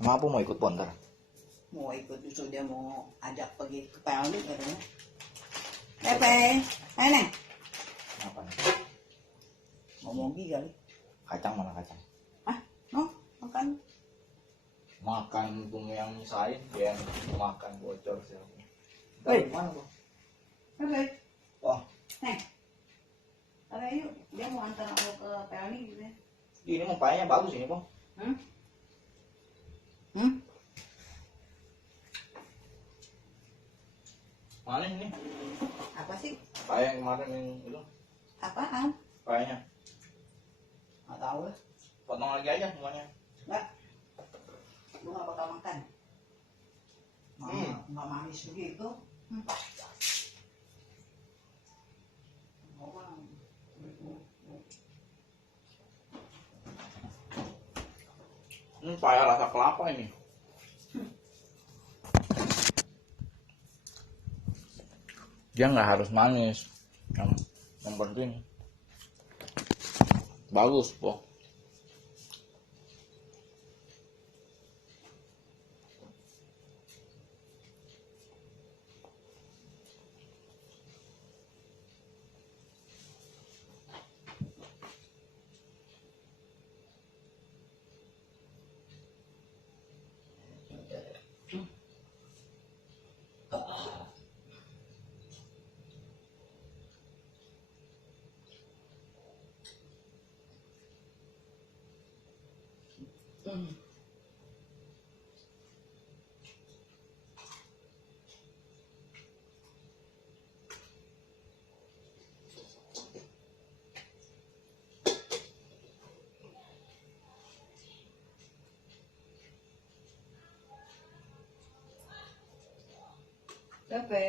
Emang aku mau ikut pon ntar? Mau ikut justru dia mau ajak pergi ke Pelni katanya. Pepe, Neng. Apa nih? Mau mogi kali. Kacang mana kacang? Ah, no, makan. Makan tuh yang misain, yang makan bocor sih. Hei. Mana tuh? Pepe, Oh, Neng. Ada yuk, dia mau antar aku ke Pelni gitu ya. ini mau payahnya bagus ini, Bang. Hmm? Hmm? Mana ini? Apa sih? Payah yang kemarin yang itu, Apaan? payahnya. Nggak tahu lah. Potong lagi aja semuanya. Nggak. Lu nggak bakal makan. Nggak manis begitu. Ini payah rasa kelapa ini. Dia nggak harus manis, yang penting bagus, po. Pepe.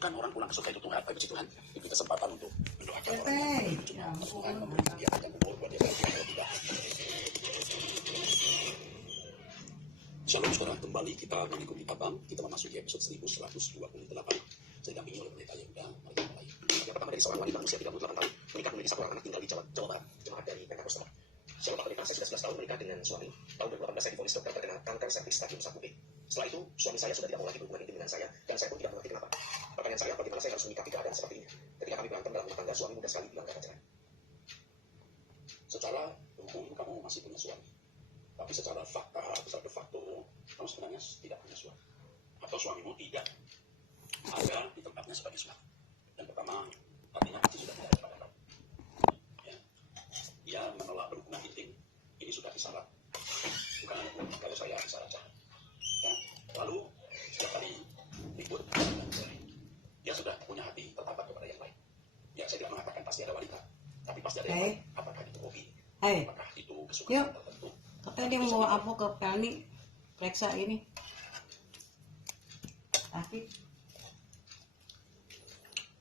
Kan orang pulang ke surga itu Tuhan, puji Tuhan, itu kesempatan untuk mendoakan orang yang Tuhan memberikan dia panjang umur buat dia bahagia tiba. Shalom saudara, kembali kita mengikuti abang, kita memasuki episode 1128. Saya dampingi oleh pendeta Yehuda. Mari kita mulai. Yang pertama dari seorang wanita berusia 38 tahun, menikah memiliki satu orang anak tinggal di Jawa Barat, jemaat dari Pentakosta. Selama pernikahan saya sudah 11 tahun menikah dengan suami. Tahun 2018 saya divonis dokter terkena kanker serviks stadium 1B. Setelah itu, suami saya sudah tidak mau lagi berhubungan intim dengan saya, dan saya pun tidak mengerti kenapa. Pertanyaan saya, bagaimana saya harus menyikapi keadaan seperti ini? Ketika kami berantem dalam rumah tangga, suami mudah sekali bilang kata cerai. Secara hukum kamu masih punya suami, tapi secara fakta, secara de facto, kamu sebenarnya tidak punya suami. Atau suamimu tidak ada di tempatnya sebagai suami. Dan pertama, artinya hati sudah tidak ada pada kamu. Ya. Dia menolak berhubungan intim, ini sudah disyarat. Bukan kalau saya disyarat. Ya. Lalu setiap kali ribut, dia sudah punya hati tertapak kepada yang lain. Ya, saya tidak mengatakan pasti ada wanita, tapi pasti ada yang lain. Apakah itu hobi? Apakah itu kesukaan tertentu? Katanya dia mau apa ke Pelni periksa ini Sakit.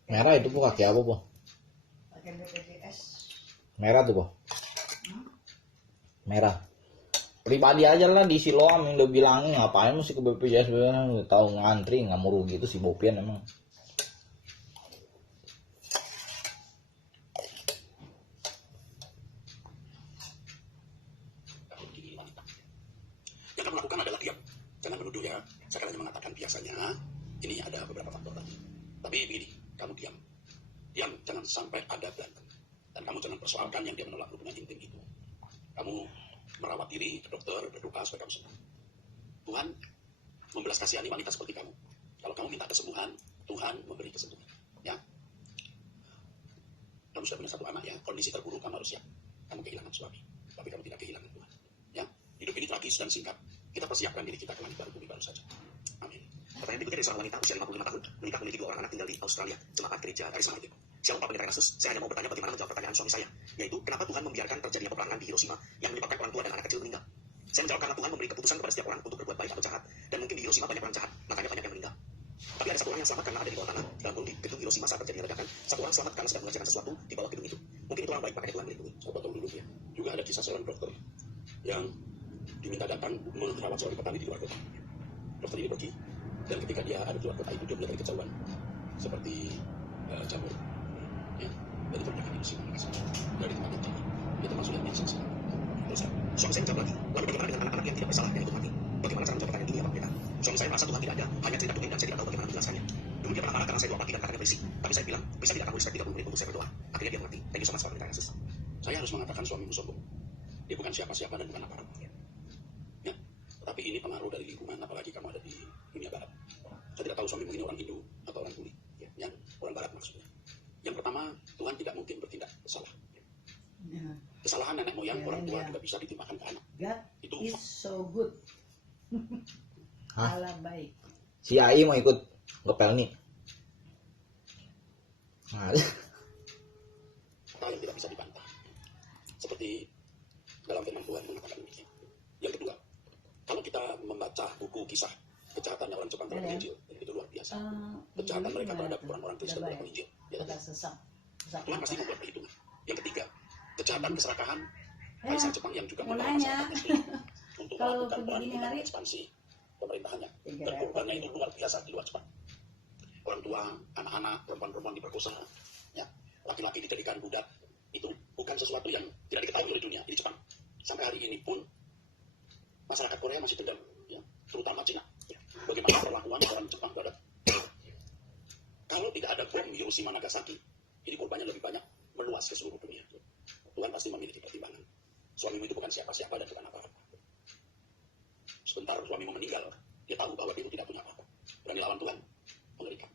Merah itu po kaki apa po? Pakai BPJS. Merah tuh po. Merah. Pribadi aja lah di Siloam yang udah bilangin ngapain mesti ke BPJS, udah tahu ngantri nggak mau rugi itu si Bopian emang. Yang kamu lakukan adalah diam. Jangan menuduh ya. Saya hanya mengatakan biasanya ini ada beberapa faktor tadi. Tapi begini, kamu diam. Diam, jangan sampai ada berantem. Dan kamu jangan persoalkan yang dia menolak hubungan intim itu. Kamu merawat diri ke dokter, berdoa supaya kamu sembuh. Tuhan membelas kasihani wanita seperti kamu. Kalau kamu minta kesembuhan, Tuhan memberi kesembuhan. Ya. Kamu sudah punya satu anak ya. Kondisi terburuk kamu harus siap. Kamu kehilangan suami, tapi kamu tidak kehilangan Tuhan. Ya. Hidup ini tragis dan singkat. Kita persiapkan diri kita ke langit baru, bumi baru saja. Amin. Pertanyaan berikutnya dari seorang wanita usia 55 tahun, menikah memiliki 2 orang anak tinggal di Australia, jemaat gereja Karisma United. Shalom Pak Pendeta Ignatius, saya hanya mau bertanya bagaimana menjawab pertanyaan suami saya, yaitu kenapa Tuhan membiarkan terjadinya peperangan di Hiroshima yang menyebabkan orang tua dan anak kecil meninggal. Saya menjawab karena Tuhan memberi keputusan kepada setiap orang untuk berbuat baik atau jahat, dan mungkin di Hiroshima banyak orang jahat, makanya banyak yang meninggal. Tapi ada satu orang yang selamat karena ada di bawah tanah, dalam kurung di gedung Hiroshima saat terjadi ledakan. Satu orang selamat karena sedang mengerjakan sesuatu di bawah gedung itu. Mungkin itu orang baik, makanya Tuhan melindungi. Saya potong dulu ya. Juga ada kisah seorang dokter yang diminta datang merawat seorang petani di luar kota. Dokter ini pergi, dan ketika dia ada di luar kota itu dia melihat kejauhan seperti jamur, ya, dari terjadi di sini dari tempat yang tinggi. Dia termasuk yang biasa. Terus suami saya menjawab lagi, lalu bagaimana dengan anak-anak yang tidak bersalah yang ikut mati? Bagaimana cara menjawab pertanyaan ini ya Pak Pendeta? Suami saya merasa Tuhan tidak ada, hanya cerita dongeng dan saya tidak tahu bagaimana menjelaskannya. Dulu dia pernah marah karena saya doa pagi dan katanya berisik. Tapi saya bilang, bisa tidak kamu respect 30 menit untuk saya berdoa? Akhirnya dia mengerti. Thank you so much Pak Pendeta Yesus. Saya harus mengatakan suamimu sombong. Dia bukan siapa-siapa dan bukan apa-apa. Ya, tapi ini pengaruh dari lingkungan, apalagi kamu ada di dunia barat. Saya tidak tahu suamimu ini orang Hindu atau orang Tuli, ya, yang orang barat maksudnya. Yang pertama, Tuhan tidak mungkin bertindak salah. Kesalahan nenek moyang orang tua juga bisa ditimpakan ke anak. God Itu is so good. Hah? Allah baik. Si Ai mau ikut ngepel nih. Nah, hal yang tidak bisa dibantah. Seperti dalam firman Tuhan mengatakan demikian. Yang kedua, kalau kita membaca buku kisah kejahatan orang Jepang terhadap Injil, itu luar biasa. Kejahatan mereka terhadap orang-orang Kristen terhadap Injil. Ya, Agak sesak. Tuhan pasti membuat perhitungan. Yang ketiga, kejahatan keserakahan Kaisar Jepang yang juga mau menolong nanya. masyarakat Muslim untuk Kalau melakukan perang begini dengan hari, ekspansi pemerintahannya. Tiga Dan korbannya ekor. itu luar biasa di luar Jepang. Orang tua, anak-anak, perempuan-perempuan diperkosa, ya, laki-laki dijadikan budak. Itu bukan sesuatu yang tidak diketahui oleh dunia di Jepang. Sampai hari ini pun masyarakat Korea masih dendam, ya, terutama Cina. Ya. Bagaimana perlakuan orang Jepang terhadap kalau tidak ada bom Hiroshima Nagasaki, ini korbannya lebih banyak meluas ke seluruh dunia. Tuhan pasti memiliki pertimbangan. Suamimu itu bukan siapa-siapa dan bukan apa-apa. Sebentar suamimu meninggal, dia tahu bahwa dia itu tidak punya apa-apa. Berani lawan Tuhan, mengerikan.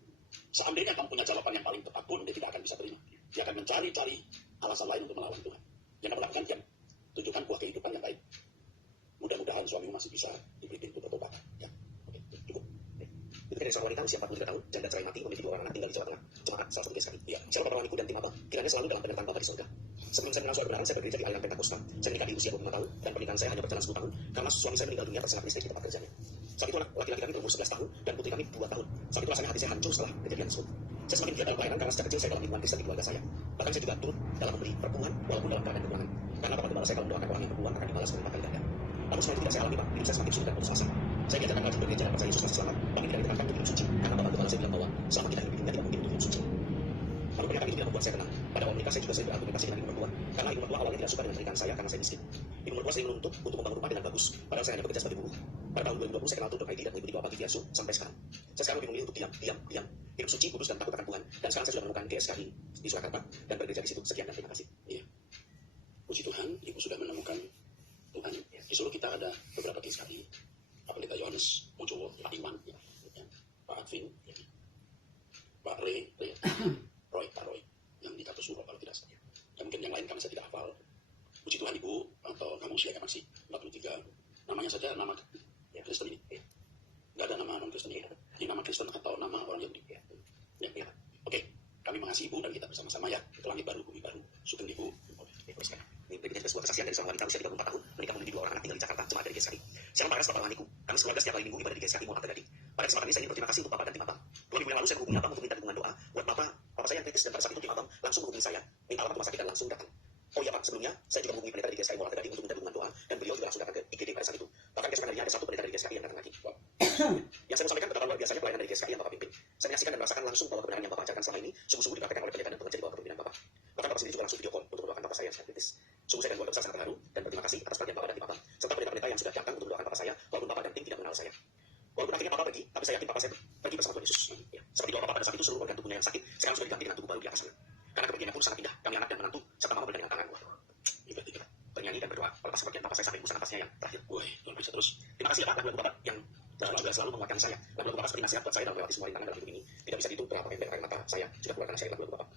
Seandainya kamu punya jawaban yang paling tepat pun, dia tidak akan bisa terima. Dia akan mencari-cari alasan lain untuk melawan Tuhan. Yang kamu lakukan, diam. Tunjukkan buah kehidupan yang baik. Mudah-mudahan suamimu masih bisa diberi pintu bertobat. Ya, oke, cukup. Itu dari seorang wanita usia 43 tahun, janda cerai mati, memiliki 2 orang anak tinggal di Jawa Tengah. Jemaat salah satu sekali. Ya, saya bapak wanita dan tim abang. Kiranya selalu dalam penyertaan Bapa di surga. Sebelum saya mengenal suatu kebenaran, saya bergereja di aliran Pentakosta. Saya menikah di usia 25 tahun, dan pernikahan saya hanya berjalan 10 tahun, karena suami saya meninggal dunia tersengat listrik di tempat kerjanya. Saat itu laki-laki kami berumur 11 tahun, dan putri kami 2 tahun. Saat itu rasanya hati saya hancur setelah kejadian tersebut. Saya semakin giat dalam pelayanan karena sejak kecil saya dalam lingkungan Kristen di keluarga saya. Bahkan saya juga turut dalam memberi perpuluhan, walaupun dalam keadaan kekurangan. Karena Bapak Gembala saya kalau mendoakan orang yang berpuluhan akan dibalas berlipat kali ganda. Namun semua itu tidak saya alami, Pak. Hidup saya semakin sulit dan putus asa. Saya diajarkan rajin bergereja dan percaya Yesus masih selamat. Kami tidak ditekankan untuk hidup suci, karena Bapak Gembala saya bilang bahwa selama kita hidup di dunia tidak mungkin untuk hidup suci. Lalu pernikahan itu tidak membuat saya tenang. Pada awal menikah saya juga sering berargumentasi dengan ibu mertua. Karena ibu mertua awalnya tidak suka dengan pernikahan saya karena saya miskin. Ibu mertua sering menuntut untuk membangun rumah dengan bagus. Padahal saya hanya bekerja sebagai buruh. Pada tahun 2020 saya kenal Tuhan IT dan mengikuti doa pagi Yesus sampai sekarang. Saya sekarang lebih memilih untuk diam. Hidup suci, kudus dan takut akan Tuhan. Dan sekarang saya sudah menemukan GSKI di Surakarta dan bergereja di situ. Sekian dan terima kasih. Iya. Puji Tuhan, ibu sudah menemukan Tuhan. Di Solo kita ada beberapa GSKI. Pak Pendeta Yohanes Mujowo, Pak Iman, ya. Pak Advin, ya. Pak Roy, yang di Kartosuro kalau tidak salah. Dan mungkin yang lain kami saya tidak hafal. Puji Tuhan ibu, atau kamu usianya masih 43. Namanya saja nama ya, Kristen ini. Ya. Nggak ada nama non-Kristen ini. Ini nama Kristen atau nama orang Yahudi. Ya. Oke, kami mengasihi ibu dan kita bersama-sama ya. Ke langit baru, bumi baru. Sugeng ibu. Teruskan. Ini berikutnya sebuah kesaksian dari seorang wanita usia 34 tahun. Menikah memiliki 2 orang anak tinggal di Jakarta, jemaat dari GSKI. Saya memperkas bapak ibu. Kami sekeluarga setiap hari minggu ibadah di GSKI Muhammad Tadadi. Pada kesempatan ini saya ingin berterima kasih untuk Bapak dan tim Abang. 2 minggu yang lalu saya menghubungi Abang untuk minta dukungan doa buat Bapak saya yang kritis, dan pada saat itu tim Abang langsung menghubungi saya, minta alamat rumah sakit dan langsung datang. Oh iya Pak, sebelumnya saya juga menghubungi pendeta di GSKI Mola Tadi untuk minta dukungan doa, dan beliau juga langsung datang ke IGD pada saat itu. Bahkan keesokan harinya ada satu pendeta dari GSKI yang datang lagi. Wow. Yang saya mau sampaikan betapa luar biasanya pelayanan dari GSKI yang Bapak pimpin. Saya menyaksikan dan merasakan langsung bahwa kebenaran yang Bapak ajarkan selama ini sungguh-sungguh dipraktekkan oleh pendeta dan pengajar di bawah kepemimpinan Bapak. Bahkan Bapak sendiri juga langsung video call untuk mendoakan Bapak saya yang sangat kritis. Sungguh saya dan keluarga besar sangat terharu dan berterima kasih atas perhatian Bapak dan tim Abang, serta pendeta-pendeta yang sudah datang untuk mendoakan Bapak saya, walaupun Bapak dan tim tidak mengenal saya. Walaupun akhirnya Bapak pergi, tapi saya yakin Bapak saya pergi bersama Tuhan Yesus. Ya. Seperti doa Bapak pada saat itu, seluruh organ tubuhnya yang sakit sekarang sudah diganti dengan tubuh baru di atas sana. Karena kepergiannya pun sangat indah. Kami anak dan menantu serta mama berdandan tangan. Waduh, berarti kita bernyanyi dan berdoa melepas kepergian Bapak saya sampai hembusan nafasnya yang terakhir. Woi, luar biasa terus. Terima kasih ya Pak, lagu-lagu Bapak yang juga selalu menguatkan saya. Lagu-lagu Bapak seperti nasihat buat saya dalam melewati semua rintangan dalam hidup ini. Tidak bisa dihitung berapa ember air mata saya juga keluarkan saya lagu-lagu Bapak.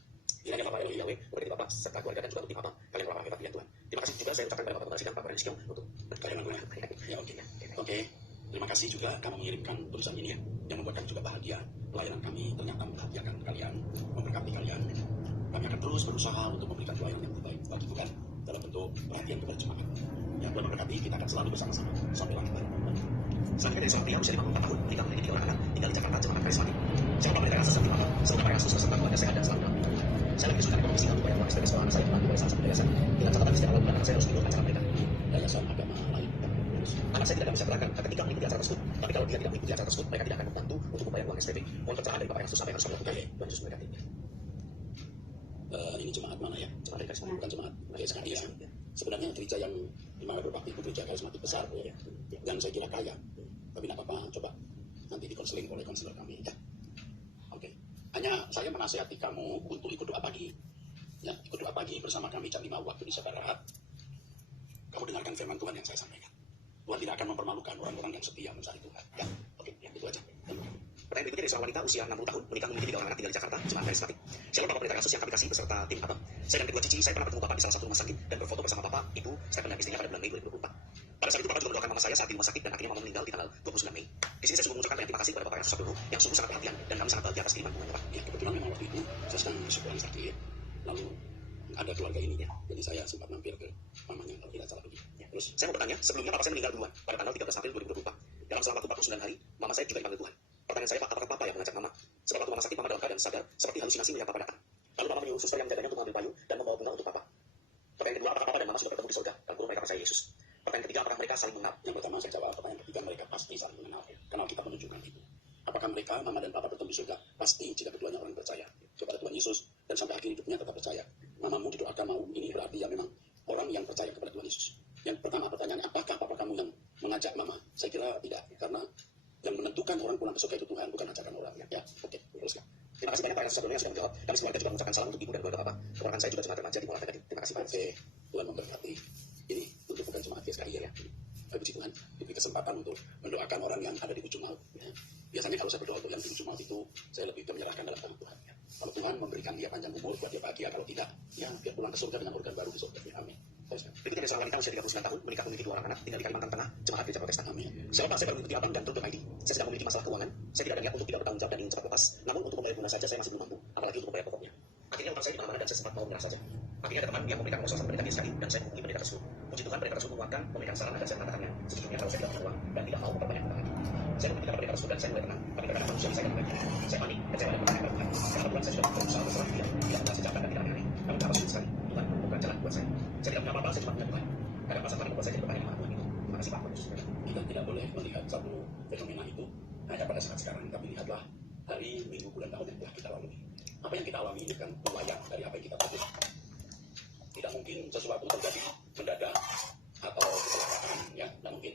Kiranya Bapak Elohim Yahweh memberkati Bapak serta keluarga dan juga tim Abang. Kalian orang hebat pilihan Tuhan. Terima kasih juga saya ucapkan kepada Bapak Presiden Pak Presiden untuk kalian lagunya. Ya oke. Oke. Terima kasih juga kamu mengirimkan tulisan ini ya, yang membuat kami juga bahagia. Pelayanan kami ternyata membahagiakan kalian, memberkati kalian. Kami akan terus berusaha untuk memberikan pelayanan yang terbaik bagi Tuhan dalam bentuk perhatian kepada jemaat. Yang Tuhan memberkati, kita akan selalu bersama-sama sampai lahir baru. Selanjutnya dari seorang pria usia 54 tahun, menikah memiliki 3 orang anak, tinggal di Jakarta, Jemaat Karismatik. Saya Bapak Pendeta Kasus Bapak, semoga Pak Yesus beserta keluarga sehat dan selalu dalam hidup. Saya lagi kesulitan ekonomi sehingga upaya uang SPP sekolah anak saya menantu oleh salah satu yayasan. Dengan catatan setiap awal bulan anak saya harus mengikut acara mereka. Yayasan agama lain. Anak saya tidak bisa berangkat ketika mengikuti acara tersebut, tapi kalau dia tidak mengikuti acara tersebut, mereka tidak akan membantu untuk membayar uang SPP. Mohon pencerahan dari Bapak Yesus apa yang harus kami lakukan. Tuhan Yesus memberkati. Ini jemaat mana ya? Jemaat dari Karismatik, bukan jemaat GSKI ya. Sebenarnya gereja yang dimana berbakti itu gereja karismatik besar ya. Dan saya kira kaya. Tapi tidak apa-apa, coba nanti dikonseling oleh konselor kami ya. Oke. Hanya saya menasihati kamu untuk ikut doa pagi. Ya, ikut doa pagi bersama kami jam 5 waktu Indonesia Barat. Kamu dengarkan firman Tuhan yang saya sampaikan. Tuhan tidak akan mempermalukan orang-orang yang setia mencari Tuhan. Ya, oke, ya, itu aja. Pertanyaan berikutnya dari seorang wanita usia 60 tahun, menikah memiliki 3 orang anak, tinggal di Jakarta, Jemaat Karismatik. Shalom Bapak Pendeta Kasus yang kami kasih beserta tim Abang. Saya dan kedua cici, saya pernah bertemu Bapak di salah satu rumah sakit dan berfoto bersama Bapak, Ibu, Stephen dan istrinya pada bulan Mei 2024. Pada saat itu Bapak juga mendoakan mama saya saat di rumah sakit dan akhirnya mama meninggal di tanggal 29 Mei. Di sini saya sungguh mengucapkan banyak terima kasih kepada Bapak yang Sabdono yang sungguh sangat perhatian dan kami sangat bahagia atas kiriman Tuhan Bapak. Ya, kebetulan memang waktu itu saya sedang kesukuran sakit, lalu ada keluarga ini ya, jadi saya sempat mampir ke mamanya kalau tidak salah begitu. Ya, terus saya mau bertanya, sebelumnya Bapak saya meninggal duluan pada tanggal 13 April 2024. Dalam selama waktu 49 hari, mama saya juga dipanggil Tuhan. Pertanyaan saya Pak, apakah Papa yang mengajak Mama? Sebab waktu Mama sakit, Mama dalam keadaan sadar, seperti halusinasi melihat Papa datang. Lalu Mama menyuruh suster yang menjaganya untuk mengambil payung dan membawa bunga untuk Papa. Pertanyaan kedua, apakah Papa dan Mama sudah bertemu di surga? Dan mereka percaya Yesus. Pertanyaan ketiga, apakah mereka saling mengenal? Yang pertama saya jawab, pertanyaan ketiga, mereka pasti saling mengenal. Karena kita menunjukkan itu. Apakah mereka, Mama dan Papa bertemu di surga? Pasti jika keduanya orang percaya kepada Tuhan Yesus dan sampai akhir hidupnya tetap percaya. Mamamu didoakan mau, ini berarti ya memang orang yang percaya kepada Tuhan Yesus. Yang pertama pertanyaannya, apakah Papa kamu yang mengajak Mama? Saya kira tidak, karena yang menentukan orang pulang ke surga itu Tuhan, bukan ajakan orang. Ya, oke, teruskan. Terima kasih banyak Pak yang sebelumnya sudah menjawab. Kami sekeluarga juga mengucapkan salam untuk ibu dan keluarga Bapak. Keponakan saya juga jemaat remaja di Mola Tadi. Terima kasih Pak. Oke, Tuhan memberkati. Ini untuk bukan jemaat GSKI ya. Puji Tuhan, diberi kesempatan untuk mendoakan orang yang ada di ujung maut. Ya. Biasanya kalau saya berdoa untuk yang di ujung maut itu, saya lebih menyerahkan dalam tangan Tuhan. Ya. Kalau Tuhan memberikan dia panjang umur, buat dia bahagia. Kalau tidak, ya biar pulang ke surga dengan organ baru di surga. Ya, amin. Berikutnya dari seorang wanita usia 39 tahun, menikah memiliki 2 orang anak, tinggal di Kalimantan Tengah, Jemaat Gereja Protestan. Amin. Selamat Pak, saya baru mengikuti Abang dan Truk.id. Saya sedang memiliki masalah keuangan. Saya tidak ada niat untuk tidak bertanggung jawab dan ingin cepat lepas. Namun untuk membayar bunga saja saya masih belum mampu, apalagi untuk membayar pokoknya. Akhirnya utang saya di mana-mana dan saya sempat mau menyerah saja. Akhirnya ada teman yang memberikan proposal sama pendeta GSKI dan saya menghubungi pendeta tersebut. Puji Tuhan, pendeta tersebut menguatkan, memberikan saran dan saya mengatakannya. Sejujurnya kalau saya tidak punya uang dan tidak mau memperbanyak utang lagi. Saya menghubungi pendeta tersebut dan saya mulai tenang. Tapi kadang-kadang manusia saya tidak baik. Saya panik, kecewa dan bertanya kepada Tuhan. Karena kebetulan saya sudah berusaha berserah diri, tidak mengasih jawab dan tidak aneh-aneh. Namun betapa sulit sekali. Tuhan membuka jalan buat saya. Saya tidak punya apa-apa, saya cuma punya Tuhan. Kadang perasaan panik membuat saya jadi bertanya kepada Tuhan itu. Terima kasih Pak. Kita tidak boleh melihat satu fenomena itu hanya pada saat sekarang, tapi lihatlah hari, minggu, bulan, tahun yang telah kita lalui. Apa yang kita alami ini kan pewayan dari apa yang kita butuh. Tidak mungkin sesuatu terjadi mendadak atau kecelakaan, ya, tidak mungkin.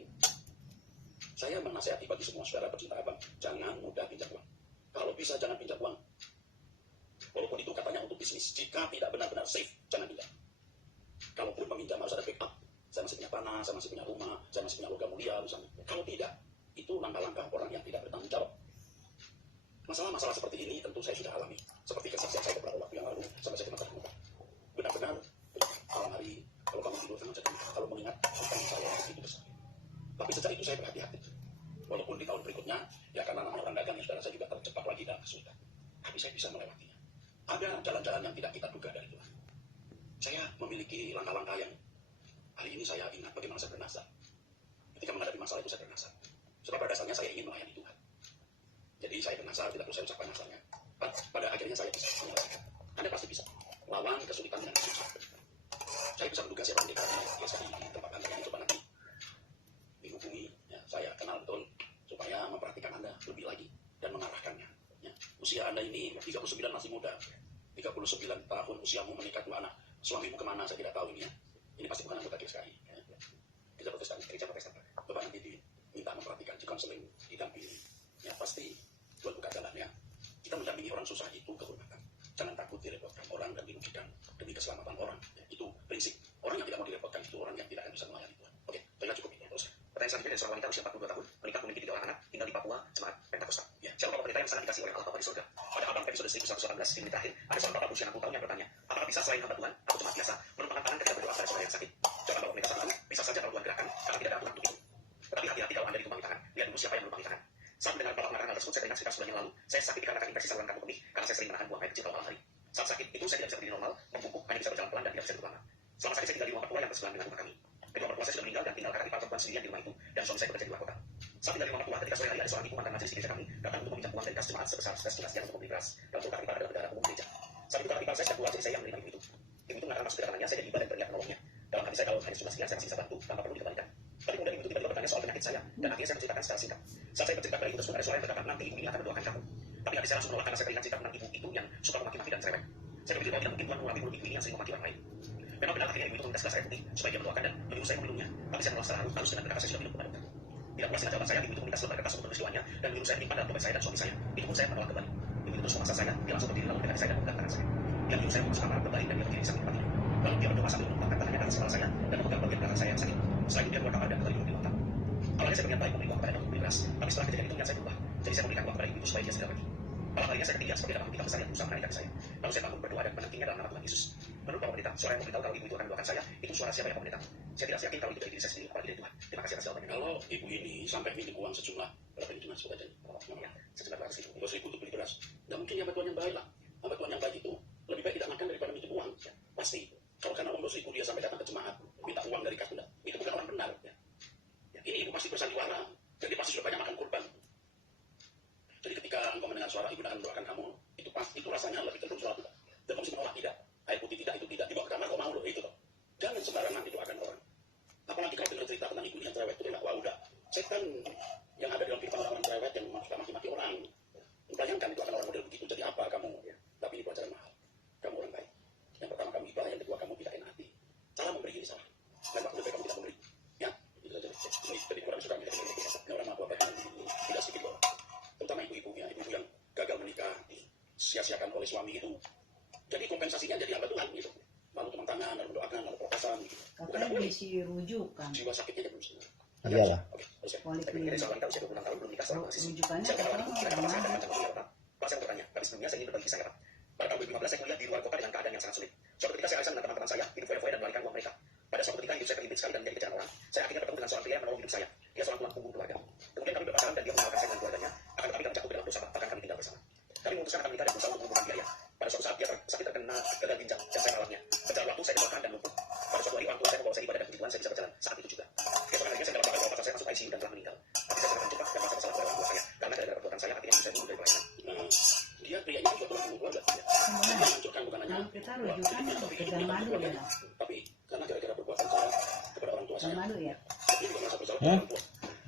Saya menasihati bagi semua saudara pecinta Abang, jangan mudah pinjam uang. Kalau bisa jangan pinjam uang. Walaupun itu katanya untuk bisnis, jika tidak benar-benar safe, jangan pinjam. Kalaupun meminjam harus ada backup. Saya masih punya tanah, saya masih punya rumah, saya masih punya logam mulia, misalnya. Kalau tidak, itu langkah-langkah orang yang tidak bertanggung jawab. Masalah-masalah seperti ini tentu saya sudah alami. Seperti kesaksian saya beberapa waktu yang lalu, sampai saya kena terluka. Benar-benar, malam hari, kalau kamu tidur sangat sedih, kalau mengingat tentang saya begitu besar. Tapi sejak itu saya berhati-hati. Walaupun di tahun berikutnya, ya karena namanya orang dagang, saudara saya juga terjebak lagi dalam kesulitan. Tapi saya bisa melewatinya. Ada jalan-jalan yang tidak kita duga dari Tuhan. Saya memiliki langkah-langkah yang hari ini saya ingat bagaimana saya bernasar. Ketika menghadapi masalah itu saya bernasar. Sebab pada dasarnya saya ingin melayani Tuhan. Jadi saya kena asal, tidak perlu saya ucapkan asalnya. Pada akhirnya saya bisa menyelesaikan. Anda pasti bisa lawan kesulitan yang susah. Saya bisa menduga siapa yang biasa di tempat Anda yang coba nanti dihubungi. Ya, saya kenal betul supaya memperhatikan Anda lebih lagi dan mengarahkannya. Ya. Usia Anda ini 39 masih muda. 39 tahun usiamu menikah 2 anak. Suamimu kemana saya tidak tahu ini ya. Ini pasti bukan anggota GSKI. Ya. Gereja Protestan. Bapak nanti diminta memperhatikan, dikonseling, didampingi. Ya pasti buat buka jalan ya. Kita mendampingi orang susah itu kehormatan. Jangan takut direpotkan orang dan dirugikan demi keselamatan orang. Ya, itu prinsip. Orang yang tidak mau direpotkan itu orang yang tidak akan bisa melayani Tuhan. Oke, saya cukup ini. Terus. Pertanyaan selanjutnya dari seorang wanita usia 42 tahun, menikah memiliki 3 orang anak, tinggal di Papua, Jemaat Pentakosta. Ya, siapa bapak wanita yang sangat dikasih oleh Allah Bapa di surga? Pada abang episode 1118 ini terakhir, ada seorang bapak berusia 60 tahun yang bertanya, apakah bisa selain hamba Tuhan atau jemaat biasa menumpangkan tangan ketika berdoa pada saudara yang sakit? Jawaban bapak wanita saat itu, bisa saja kalau Tuhan gerakkan, karena tidak ada aturan untuk itu. Tetapi hati-hati kalau Anda ditumpangi tangan, lihat dulu siapa yang menumpangi tangan. Saat mendengar bapak mengatakan hal tersebut, saya teringat sekitar sebulan yang lalu, saya sakit dikarenakan infeksi saluran kaki kemih karena saya sering menahan buang air kecil pada malam hari. Saat sakit itu saya tidak bisa berdiri normal, membungkuk, hanya bisa berjalan pelan dan tidak bisa duduk lama. Selama sakit saya tinggal di rumah mertua yang bersebelahan dengan rumah kami. Kedua mertua saya sudah meninggal dan tinggal kakak ipar perempuan sendirian di rumah itu, dan suami saya bekerja di luar kota. Saat tinggal di rumah mertua, ketika sore hari ada seorang ibu mantan majelis di gereja kami datang untuk meminjam uang dari kas jemaat sebesar $11 untuk membeli beras. Dan untuk kakak ipar adalah bendahara umum gereja. Saat itu kakak ipar saya sedang keluar, jadi saya yang menerima ibu itu. Ibu itu mengatakan maksud kedatangannya, saya jadi ibadah dan berniat menolongnya. Dalam hati saya kalau hanya cuma sekian saya masih bisa bantu tanpa perlu dikembalikan. Tapi kemudian ibu itu tiba-tiba bertanya soal penyakit saya, dan akhirnya saya menceritakan secara singkat. Saat saya bercerita pada ibu tersebut ada suara yang berkata, nanti ibu ini akan mendoakan kamu. Tapi hati saya langsung menolak karena saya teringat cerita tentang ibu itu yang suka memaki-maki dan cerewet. Saya berpikir bahwa tidak mungkin Tuhan mengulangi mulut ibu ini yang sering memaki orang lain. Memang benar akhirnya ibu itu meminta segelas air putih supaya dia mendoakan dan menyuruh saya meminumnya. Tapi saya menolak secara halus dengan kata saya sudah minum kepada dokter. Tidak puas dengan jawaban saya, ibu itu meminta selembar kertas untuk menulis doanya dan menyuruh saya menyimpan dalam dompet saya dan suami saya. Itu pun saya menolak kembali. Ibu itu terus memaksa saya, dia langsung berdiri lalu mendekati saya dan memegang tangan saya. Dia menyuruh saya memutus kamar kembali dan dia berdiri di samping tempat tidur. Lalu dia berdoa sambil menumpangkan tangannya ke atas kepala saya dan memegang bagian belakang saya yang sakit. Setelah itu dia keluar kamar dan kembali duduk di lantai. Awalnya saya berniat baik memberi uang kepada untuk beli beras, tapi setelah kejadian itu niat saya berubah. Jadi saya memberikan uang kepada ibu itu supaya dia segera pergi. Malam harinya saya ketiga seperti dalam kita besar yang berusaha menarik kaki saya. Lalu saya bangun berdoa dan menantinya dalam nama Tuhan Yesus. Menurut Bapak Pendeta, suara yang memberitahu kalau ibu itu akan mendoakan saya, itu suara siapa yang Bapak Pendeta? Saya tidak yakin kalau itu dari diri saya sendiri, apalagi dari Tuhan. Terima kasih atas jawabannya. Kalau ibu ini sampai minjem uang sejumlah berapa ini cuma sebut aja? Ya, Sejumlah 200.000 untuk beli beras. Dan mungkin hamba Tuhan yang baik lah. Hamba Tuhan yang baik itu lebih baik tidak makan daripada minjem uang. Ya, pasti. Kalau karena uang 200.000 dia sampai datang ke jemaat minta uang dari kas benda, itu bukan orang benar. Ya. Ya, ini ibu pasti bersandiwara. Jadi pasti sudah banyak makan kurban. Jadi ketika engkau mendengar suara ibu akan mendoakan kamu, itu pasti itu rasanya lebih cenderung suara Tuhan. Dan kamu mesti menolak tidak. Air putih tidak, itu tidak. Dibawa ke kamar kau mau loh, itu loh. Jangan sembarangan didoakan orang. Apalagi kalau dengar cerita tentang ibu yang cerewet itu enak, wah udah. Setan yang ada dalam kehidupan orang cerewet yang suka maki-maki orang. Bayangkan itu akan orang model begitu, jadi apa kamu? Ya. Tapi ini pelajaran mahal. Kamu orang baik. Yang pertama kamu ibadah, yang kedua kamu tidak enak hati. Cara memberi ini salah. Dan waktu kamu tidak memberi. Ya, itu saja. Jadi orang suka minta ini orang mampu apa yang tidak sedikit loh. Terutama ibu-ibu ya, ibu yang gagal menikah, sia-siakan oleh suami itu. Jadi kompensasinya jadi hamba Tuhan gitu. Lalu teman tangan, lalu mendoakan, lalu proposan gitu. katanya diisi rujukan. Jiwa sakitnya belum sembuh. Iyalah. Oke, terus ya. Poliklinik. Dari seorang wanita usia 26 tahun belum nikah seorang mahasiswa. Rujukannya Saya kenal katanya ibu, saya kenal saya dan orang macam dia Pak. Pak saya mau bertanya, tapi sebelumnya saya ingin berbagi kisah ya Pak. Pada tahun 2015 saya kuliah di luar kota dengan keadaan yang sangat sulit. Suatu ketika saya arisan dengan teman-teman saya, hidup foya-foya dan melarikan uang mereka. Pada suatu ketika hidup saya terlibat sekali dan menjadi kejaran orang. Saya akhirnya bertemu dengan seorang pria yang menolong hidup saya. Dia seorang tulang punggung keluarga. Kemudian kami berpacaran dan dia mengenalkan saya dengan keluarganya. Akan tetapi kami jatuh ke dalam dosa, bahkan kami tinggal bersama. Kami memutuskan akan menikah dan berusaha untuk mengumpulkan biaya. Pada suatu saat dia sakit terkena gagal ginjal dan saya merawatnya. Berjalan waktu saya kecelakaan dan lumpuh. Pada suatu hari orang tua saya membawa saya ibadah dan puji Tuhan saya bisa berjalan saat itu juga. Keesokan harinya saya dapat kabar bahwa pacar saya masuk ICU dan telah meninggal. Tapi saya sangat mencoba dan merasa bersalah kepada orang tua saya karena gara-gara perbuatan saya akhirnya saya mundur dari pelayanan. Dia pria ini juga tulang punggung keluarga. Dia menghancurkan bukan hanya Kalau kita rujukan pegang madu ya, tapi karena gara-gara perbuatan saya kepada orang tua saya. madu ya. Dia juga merasa bersalah kepada orang tua.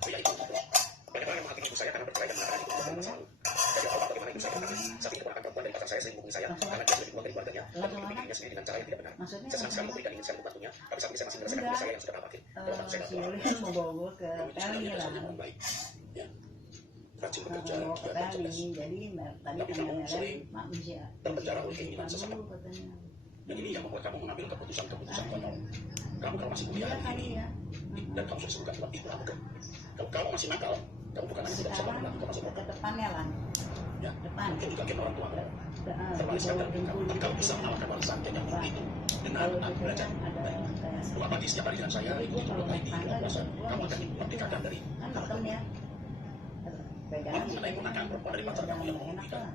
Pria itu banyak orang yang menghakimi ibu saya karena bercerai dan mengatakan itu bukan masa lalu. Dari awal bagaimana ibu saya berkata, saat itu keponakan perempuan dari pacar saya sering menghubungi saya karena dia sudah dibuang dari keluarganya dan menghidupi dirinya sendiri dengan cara yang tidak benar. Maksudnya Saya senang sekali memberi dan ingin sekali membantunya, tapi saat ini saya masih merasakan diri saya yang sudah tak akhir. Dalam hati saya Si dalam Yuli mau bawa ke Tali lah. orang baik, ya, rajin bekerja, Bawa ke giat dan Tali, cerdas. jadi tadi Tapi kamu katanya sering manusia. terpenjara oleh keinginan sesaat. Katanya. Dan ini yang membuat kamu mengambil keputusan-keputusan konyol. Kamu kalau masih kuliah Iya hari kali ini ya. dan kamu sudah sebutkan Tuhan, itu bukan. Kalau kamu masih nakal, kamu bukan hanya tidak bisa Sekarang melakukan, kamu masih ke melakukan. depannya lah. Ya, Depan. mungkin juga gen orang tua Di terwariskan bawah dari kamu. dengkul. Tapi kalau bisa mengalahkan warisan gen yang buruk itu dengan Kalau itu belajar kan ada kayak doa pagi setiap hari dengan saya, ikuti doa pagi di bulan puasa, kamu akan dimerdekakan dari kan betul ya. Pegangan kamu mengenai ponakan perempuan dari pacar kamu yang menghubungi kamu,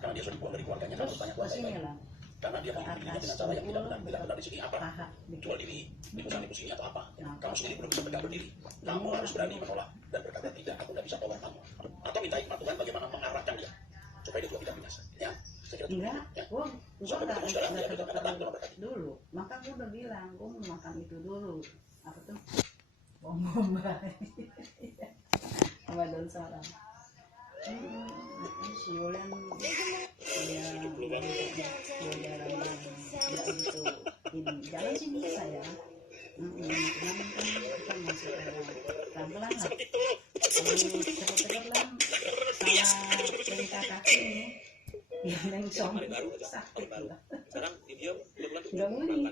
karena dia sudah dibuang dari keluarganya, kamu terus harus tanya ke sini keluarga. lah. Karena dia mengikuti dengan cara yang tidak benar di sini apa? paha Jual diri, misalnya ibu sini atau apa? Nah, Kamu sendiri belum bisa tegak berdiri. Kamu harus berani menolak dan berkata tidak, aku tidak bisa tolong kamu. Atau minta hikmat Tuhan bagaimana mengarahkan dia supaya dia juga tidak binasa. Ya, saya kira enggak, ya. gua Sampai nggak ketemu sekarang, nggak ya, ke kita dokter katakan berkati. dulu, maka gua udah bilang gua mau makan itu dulu, apa tuh bombay sama daun salam. Si Yulian dia jarang nggak gitu ini jalan sih bisa ya. Cuman kan kita masih pelan-pelan lah. Kalau cepet-cepet lah salah perintah kaki ini yang sombong sakit lah. Sekarang dia bulan Nggak mungkin. 9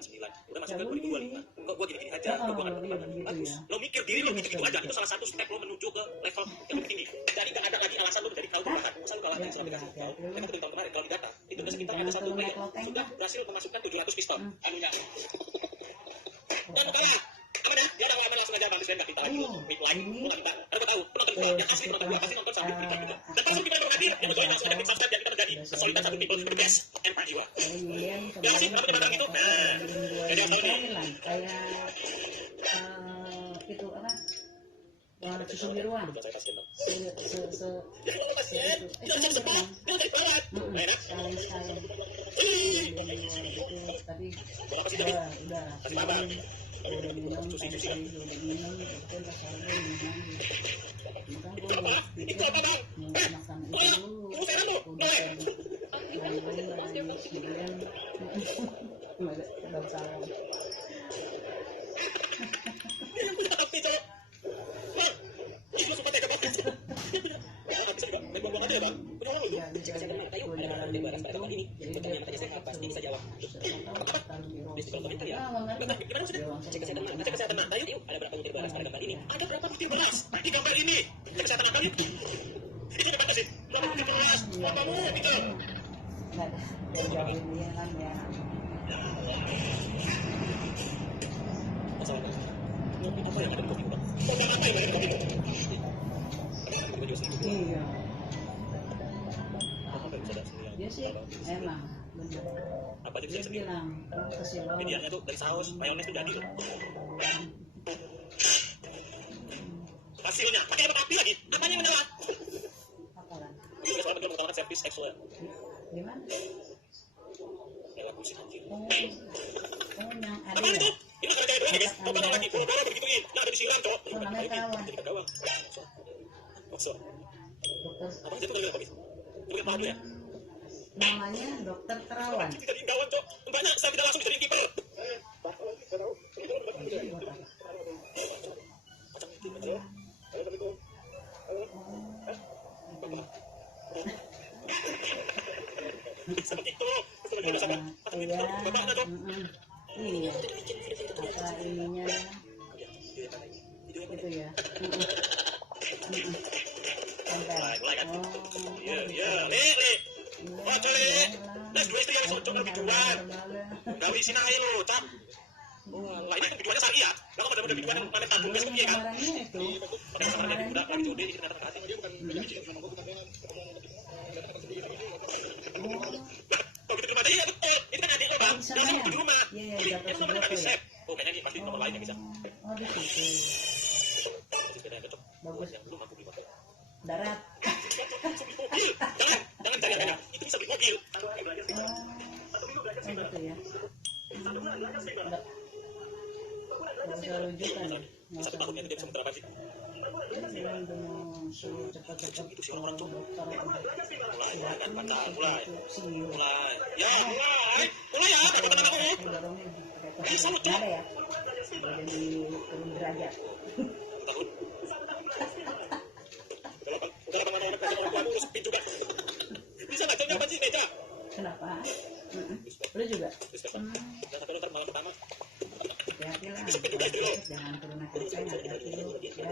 udah masuk Nggak ke 2025 mungkin. kok gue gini-gini aja Oh, gue iya begitu bagus ya. lo mikir diri lo gitu aja itu salah satu step lo menuju ke level yang lebih tinggi jadi nggak ada lagi alasan lo menjadi kaum bahan masa lo kalah Ya, sama ya, dikasih ya, tahu kan tahun kemarin kalau di data itu udah sekitar Jangan ada satu turun player naik loteng sudah lah. berhasil memasukkan 700 pistol anunya Oh, mau kalah apa dah dia ada aman langsung aja bang nggak kita lagi mid line ini lo nggak minta karena gue tahu lo nonton gue yang asli nonton gue pasti nonton sampai berita juga dan pasti kita berhati dan gue langsung ada subscribe dan kita menjadi soliditas satu people the best and jiwa Saya Yulian Ya, sih, kemarin kenapa dia sudah barang itu? bikin dua Jadi yang apa ini? Thailand kayak itu apa susu biruan saya kasih lo se se se jangan sebelah jangan dari barat sekali sekali itu tapi udah semalam udah minum tadi udah minum itu udah selalu minum maka gue pikir mau makan itu dulu udah ngomong lagi kemudian udah salah ya misalnya gue jalan itu jadi dia pasti bisa jawab taruh di rosi ada berapa butir beras pada gambar ini ada berapa butir beras di gambar ini kesehatan apa nih ini berapa sih berapa butir beras berapa butir nggak ada jauhin dia kan ya apa yang ada di kopi bang apa yang ada di kopi iya apa yang bisa sendiri dia sih emang benar apa aja dia bisa sendiri bilang kamu kasih lo medianya tuh dari saus mayones tuh jadi loh hasilnya pakai apa api lagi apanya yang menyala apa kan itu soal bagaimana mengutamakan servis seksual gimana ya lagu sih anjir oh yang ada apa itu ya ini ada kayak guys apa lagi kalau begituin yang ada di silang cok oh namanya kawan jadi kagawang maksud dokter apa sih itu dari apa gitu bukan paham ya namanya dokter terawan jadi kawan cok banyak saya tidak langsung jadi kiper dia buat apa seperti itu seperti sama iya iya apa ininya itu ya sampai iya iya le wah cole dan dua istri yang cocok biduan gawe isi nang lo cap wah ini kan biduannya syariat kalau ada model biduan yang mana tabung kan iya kan kemarinnya itu kemarin dia udah lagi jodoh ini ternyata hati dia bukan kalau kita terima dia betul ini kan adik lo bang yang mau di rumah iya ini jatuh nomor sebelah di ya set oh kayaknya ini pasti nomor lain yang bisa oh di situ sepeda yang cocok bagus yang belum aku beli mobil darat jangan cari aja itu bisa beli mobil oh gitu ya nggak usah rujukan ya nggak usah takutnya dia bisa rujukan berapa sih bilang udah mau suruh cepat-cepat ke dokter mulai kan pacar mulai CEO mulai ya mulai ya kata aku dorongnya nggak ada ya udah jadi turun derajat tahun kalau bang anak kasih orang tua urus pin juga bisa nggak jawabnya apa sih meja kenapa lu juga jangan sampai ntar malam pertama hati-hati lah jangan turun naik saya hati-hati lu ya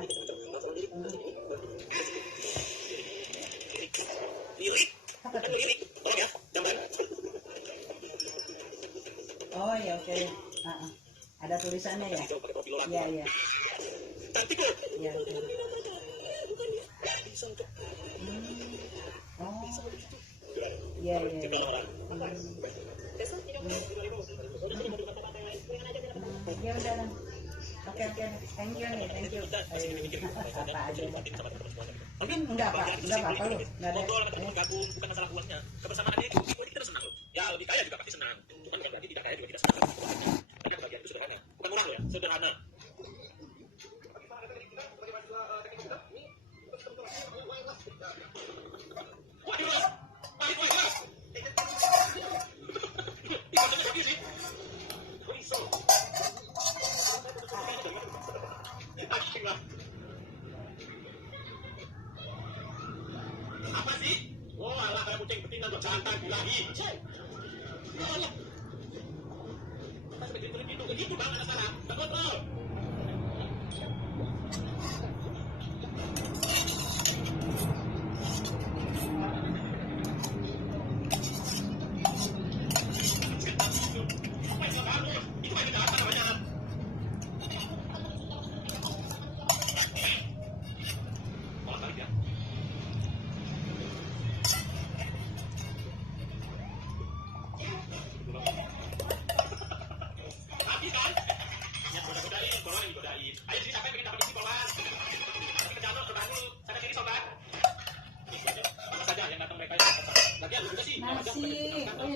lirik kan lirik tolong ya jamban oh ya oke ada tulisannya ya jauh pakai profil orang iya iya cantik loh iya oke bisa untuk oh iya iya orang Ya udah lah. Oke, thank you nih, thank you. Apa aja. Enggak apa-apa loh, enggak ada. Ngobrol, ketemu, gabung, bukan masalah uangnya. Kebersamaannya itu kita senang loh. Ya lebih kaya juga pasti senang. Cuman bukan berarti tidak kaya juga tidak senang. Tapi kebahagiaan itu sederhana. Bukan murah loh ya, sederhana. Apa sih? Oh alah kayak kucing betina buat jantan bilahi. Alah. Pas begitu bang ada salah. Tak kontrol.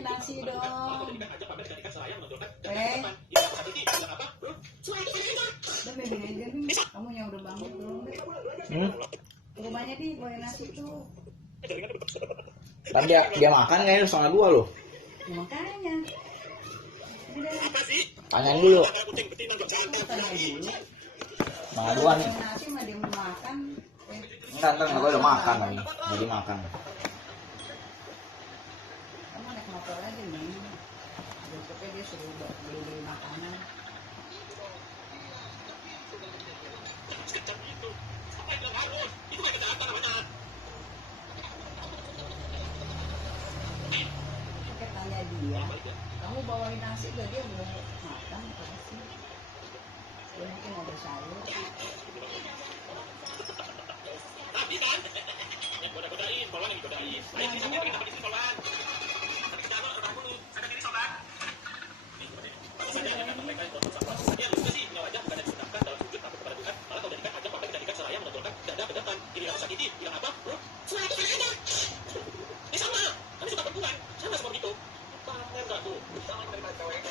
Nasi dong. Kamu yang udah bangun belum? Rumahnya di boleh nasi tuh. Tadi dia makan kayaknya 1:30 loh. Makanya. Tanyain dulu. Tanya dulu. 1:30 nih. Nasi mah dia mau makan. Enggak, gue udah makan lagi. Jadi makan. Kamu naik motor aja nih. Besoknya dia suruh beli makanan. Kita tanya dia, kamu bawain nasi gak, dia mau makan apa sih? Dia mungkin ada sayur. Tapi kan, yang goda-godain, polwan yang godain. Ayo sih sampai kita di polwan. Tapi kita udah dulu, sadar diri sobat. Saja yang datang mereka itu dia lupa sih punya wajah bukan disedapkan dalam sujud takut kepada Tuhan, malah kau jadikan ajang pamer jadikan seraya menonjolkan dada ke depan. Ini yang sakiti, bilang apa? Selain itu aja. Ini sama, kami suka perempuan, sama semua begitu. Pamer nggak tuh? Sama menerima cewek.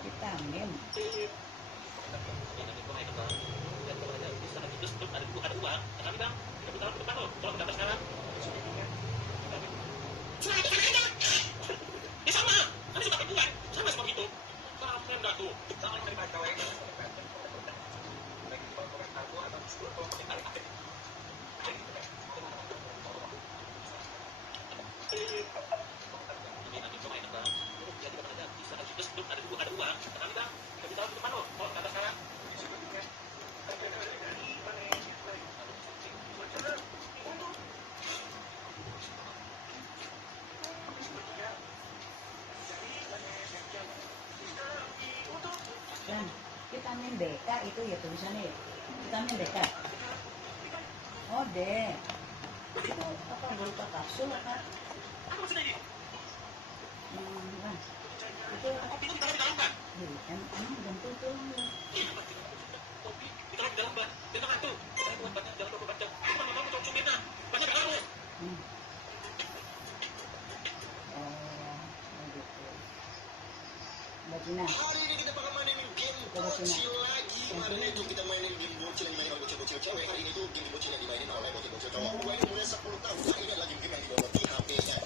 Vitamin. Ada uang, tapi bang, kita putar ke depan loh. Kalau kita sekarang, ini sama, kami suka perempuan, sama semua begitu. Pamer nggak tuh? Sama menerima cewek. Dan vitamin BK itu ya tulisannya ya. Vitamin BK. Oh D. Itu apa berupa kapsul apa? Nah, itu emang gantung tuh. Bacina. Hari ini kita bakal mainin game bocil lagi. Kemarin itu kita mainin game bocil yang dimainin oleh bocil-bocil cewek. Hari ini tuh game bocil yang dimainin oleh bocil-bocil cowok. Gua ini mulai 10 tahun. Nah, ini lagi game yang dibawa di HP-nya.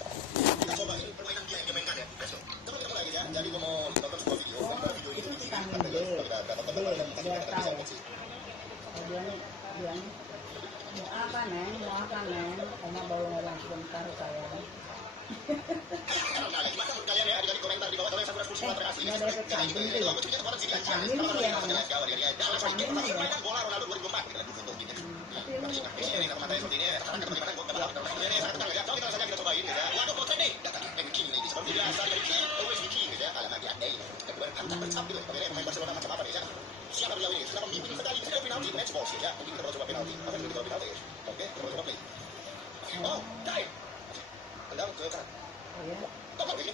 Kita coba ini permainan dia yang dimainkan ya. Besok. Kita coba lagi ya. Jadi gua mau nonton sebuah video. Video ini Vitamin D. Dia tahu. Dia mau apa neng? Mau apa neng? Oma bawa orang sebentar sayang. gimana menurut kalian ya? Adik-adik komentar di bawah. Kalau yang sampai 10 terima kasih. Ini ada efek samping tuh ya. Samping sih ya namanya. Samping sih ya. Bola Ronaldo 2004 kita lagi foto gini. Ini yang matanya seperti ini. Sekarang bagaimana gua bakal ini sangat tenang ya. Kalau kita saja kita cobain ya. Waduh bosan nih. Data ranking ini seperti biasa dari king always the king ya. Kalau lagi ada ini. Kedua tampil tampil. Tapi main Barcelona macam apa nih ya? Siapa beliau ini? Sudah memimpin sekali. Sudah penalti match ball ya. Mungkin kita coba penalti. Apa yang kita coba penalti? Oke, coba coba play. Oh, Dai. Anda ke kanan. Oh ya. Kok ini?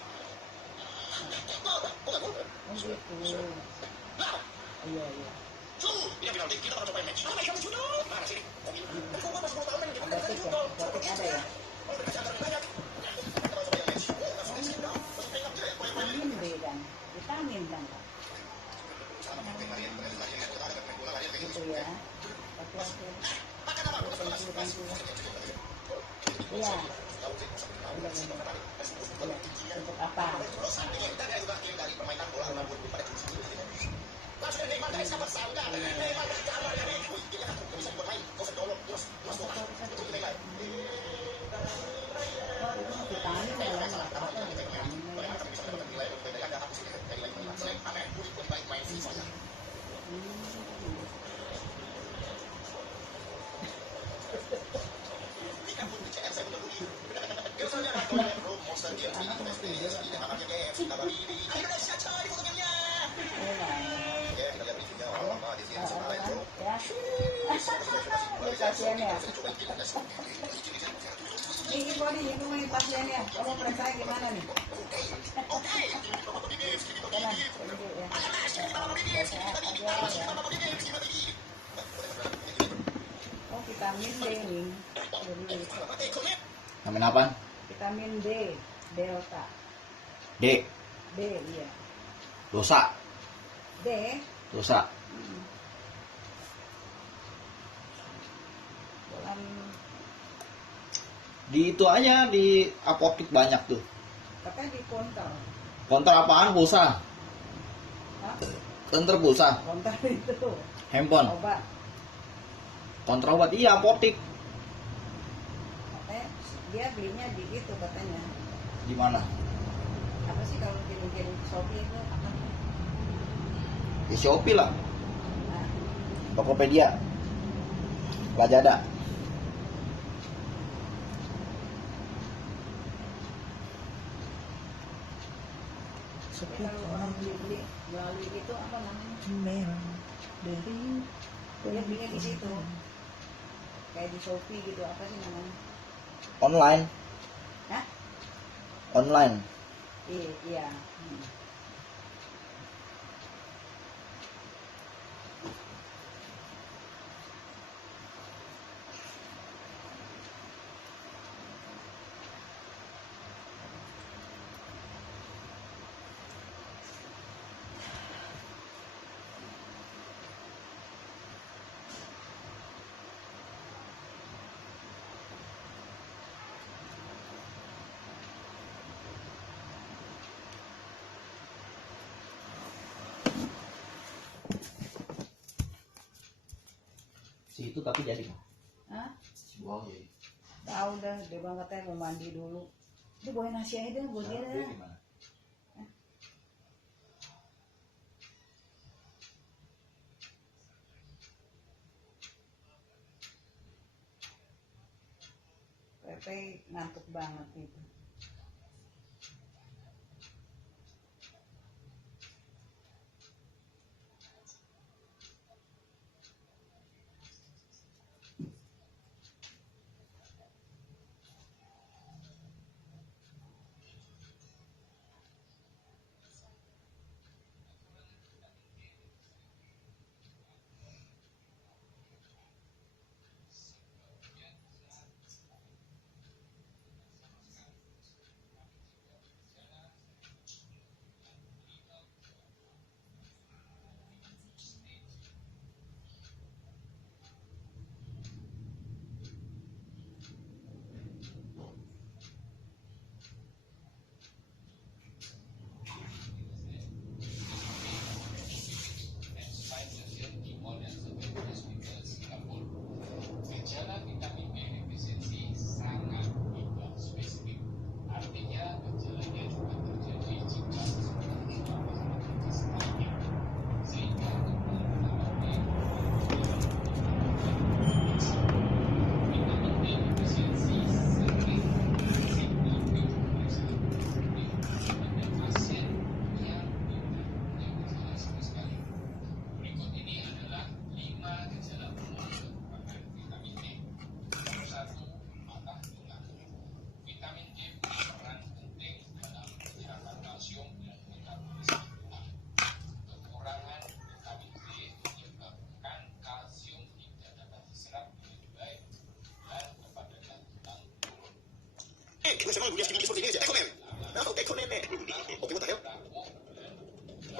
Kok nggak gol? Oh gitu. Lah, Iya iya. ini yang penalti. Kita bakal cobain match. Oh my God, Juno. Mana sih? Kan gua masih 10 tahun main game. Gotik ya. Gotik ada ya. Vitamin B dan vitamin kan Pak. Gitu ya. Oke. Thank you. Iya. Udah. Iya. Untuk apa? Oh, itu vitamin ya, nggak apa-apa vitamin ya. Anak mau tidur. Ya. Ini pasien ya. Ini body itu main pasien ya. Kamu periksa gimana nih? Jalan, tunggu ya. Sehat aja ya. Oh, vitamin D nih. Namanya apa? Vitamin D, delta. D. D, iya. Dosa. D. Dosa. Dalam Di itu aja di apotek banyak tuh. katanya di konter. Konter apaan? Pulsa. Hah? Konter pulsa. Konter itu Handphone. obat. Konter obat. Iya, apotek. Katanya dia belinya di itu katanya. Di mana? Apa sih kalau kirim-kirim ke Shopee itu apa? Di Shopee lah. Nah, Tokopedia. Lazada. kalau orang beli melalui itu apa namanya? merah dari Dia belinya di situ. Kayak di Shopee gitu apa sih namanya? Online. Hah? Online. Iya. Si itu tapi jadi. Hah? Wow, jadi. Tahu dah, dia bang katanya mau mandi dulu. Dia bawain nasi aja deh buat dia dah. Gimana? Pepe ngantuk banget gitu. profesional dunia skibidi seperti ini aja. Teko men. Nah, teko nenek. Oke, what the hell?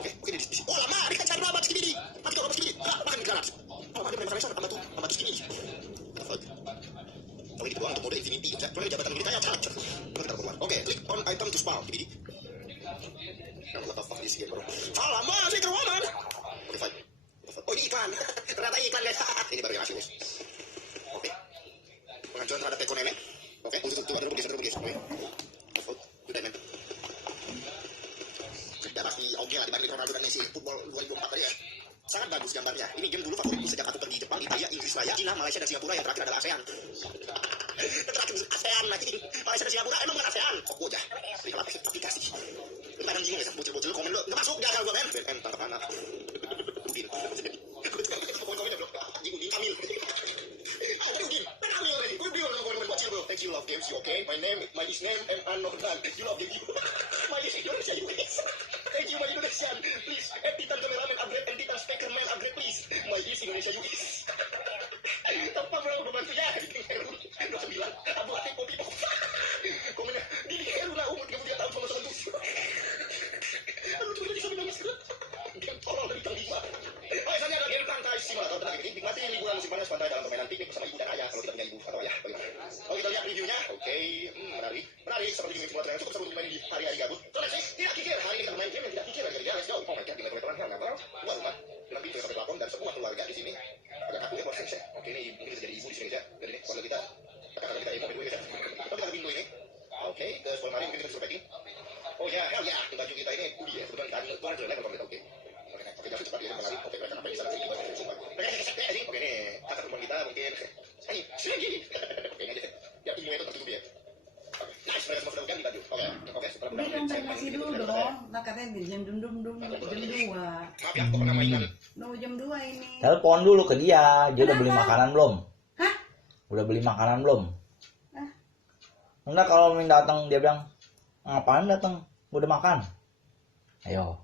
Oke, di sini. Oh, lama, dia kan cari lama skibidi. Mati kalau skibidi. Makan di granat. Oh, ada masalah sama tambah skibidi. Kalau ini doang untuk mode infinity, soalnya jabatan militer kaya cacat. Oke, click on item to spawn skibidi. What the fuck is this game, bro? Ah, lama sih keruanan. Oke, fine. Oh, ini iklan. Ternyata iklan, guys. Ini baru yang asli, guys. Oke. Pengajuan terhadap teko nenek. Oke, untuk ada begitu. Oke. Udah, men. Sudah pasti oke lah dibanding Ronaldo dan Messi football 2024 tadi ya. Sangat bagus gambarnya. Ini game dulu favoritku sejak aku pergi Jepang, Italia, Inggris Raya, Cina, Malaysia dan Singapura. Yang terakhir adalah ASEAN. Terakhir ASEAN lagi. Malaysia dan Singapura emang bukan ASEAN. Kok aja. Lihat aplikasi. Lu bingung ya, bocil-bocil komen lu. Enggak masuk dia kalau gua kan. BNN tanda panah. Udin. Komen-komen bro. Anjing Udin Kamil. Ah, tadi Udin. Kamil tadi. Gue bingung sama komen bocil bro. Thank you love games, you okay? My name is Anodan. You love games. My is Indonesia US. Thank you my Indonesian. Please, Titan Cameraman upgrade and Titan Speakerman upgrade please. My is Indonesia US. Tanpa bro bantu ya. 29. Abu hati kopi. Komennya. Dini Heruna umur 33 tahun sama sama tuh. Lu cuma bisa nangis kan? Dia tolong dari bintang 5. Oh, misalnya ada game Pantai Simulator tentang ini. Nikmati liburan musim panas pantai dalam permainan piknik bersama ibu dan ayah. Kalau kita punya ibu atau ayah, bagaimana? Oh, kita lihat reviewnya. Oke, menarik. Seperti game simulator yang cukup seru dimain di hari-hari gabut. So, let's see. Tidak kikir. Hari ini kita main game yang tidak kikir. Let's go. Oh my god, dengan teman-teman yang nggak luar rumah. Dengan pintu yang sampai pelapon dan semua keluarga di sini. Agak kaku ya proses ya. Oke, ini mungkin bisa jadi ibu di sini ya. Jadi ini keluarga kita. Kakak kita ibu dulu ya. Kita lihat pintu ini. Oke, ke sekolah mari mungkin kita suruh packing. Oh ya, hell ya. Baju kita ini pudi ya. Kebetulan kita ambil tuan jelek kalau kita oke. Oke, jangan cepat dia mengalir. Oke, mereka ngapain di sana sih? Oke, ini kakak teman kita mungkin. Ayo, sini. Oke, ini aja. Ya, ilmu itu tertutup ya. Nice, mereka semua sudah bukan di baju. Oke, setelah Udah dong, saya kasih dulu dong. Nah, katanya jam 2. Maaf ya, aku pernah mainan. Jam 2 ini. Telepon dulu ke dia. Dia udah beli Kenapa? makanan belum? Hah? Udah beli makanan belum? Ah. Enggak, kalau Min datang dia bilang, ngapain datang? Udah makan. Ayo.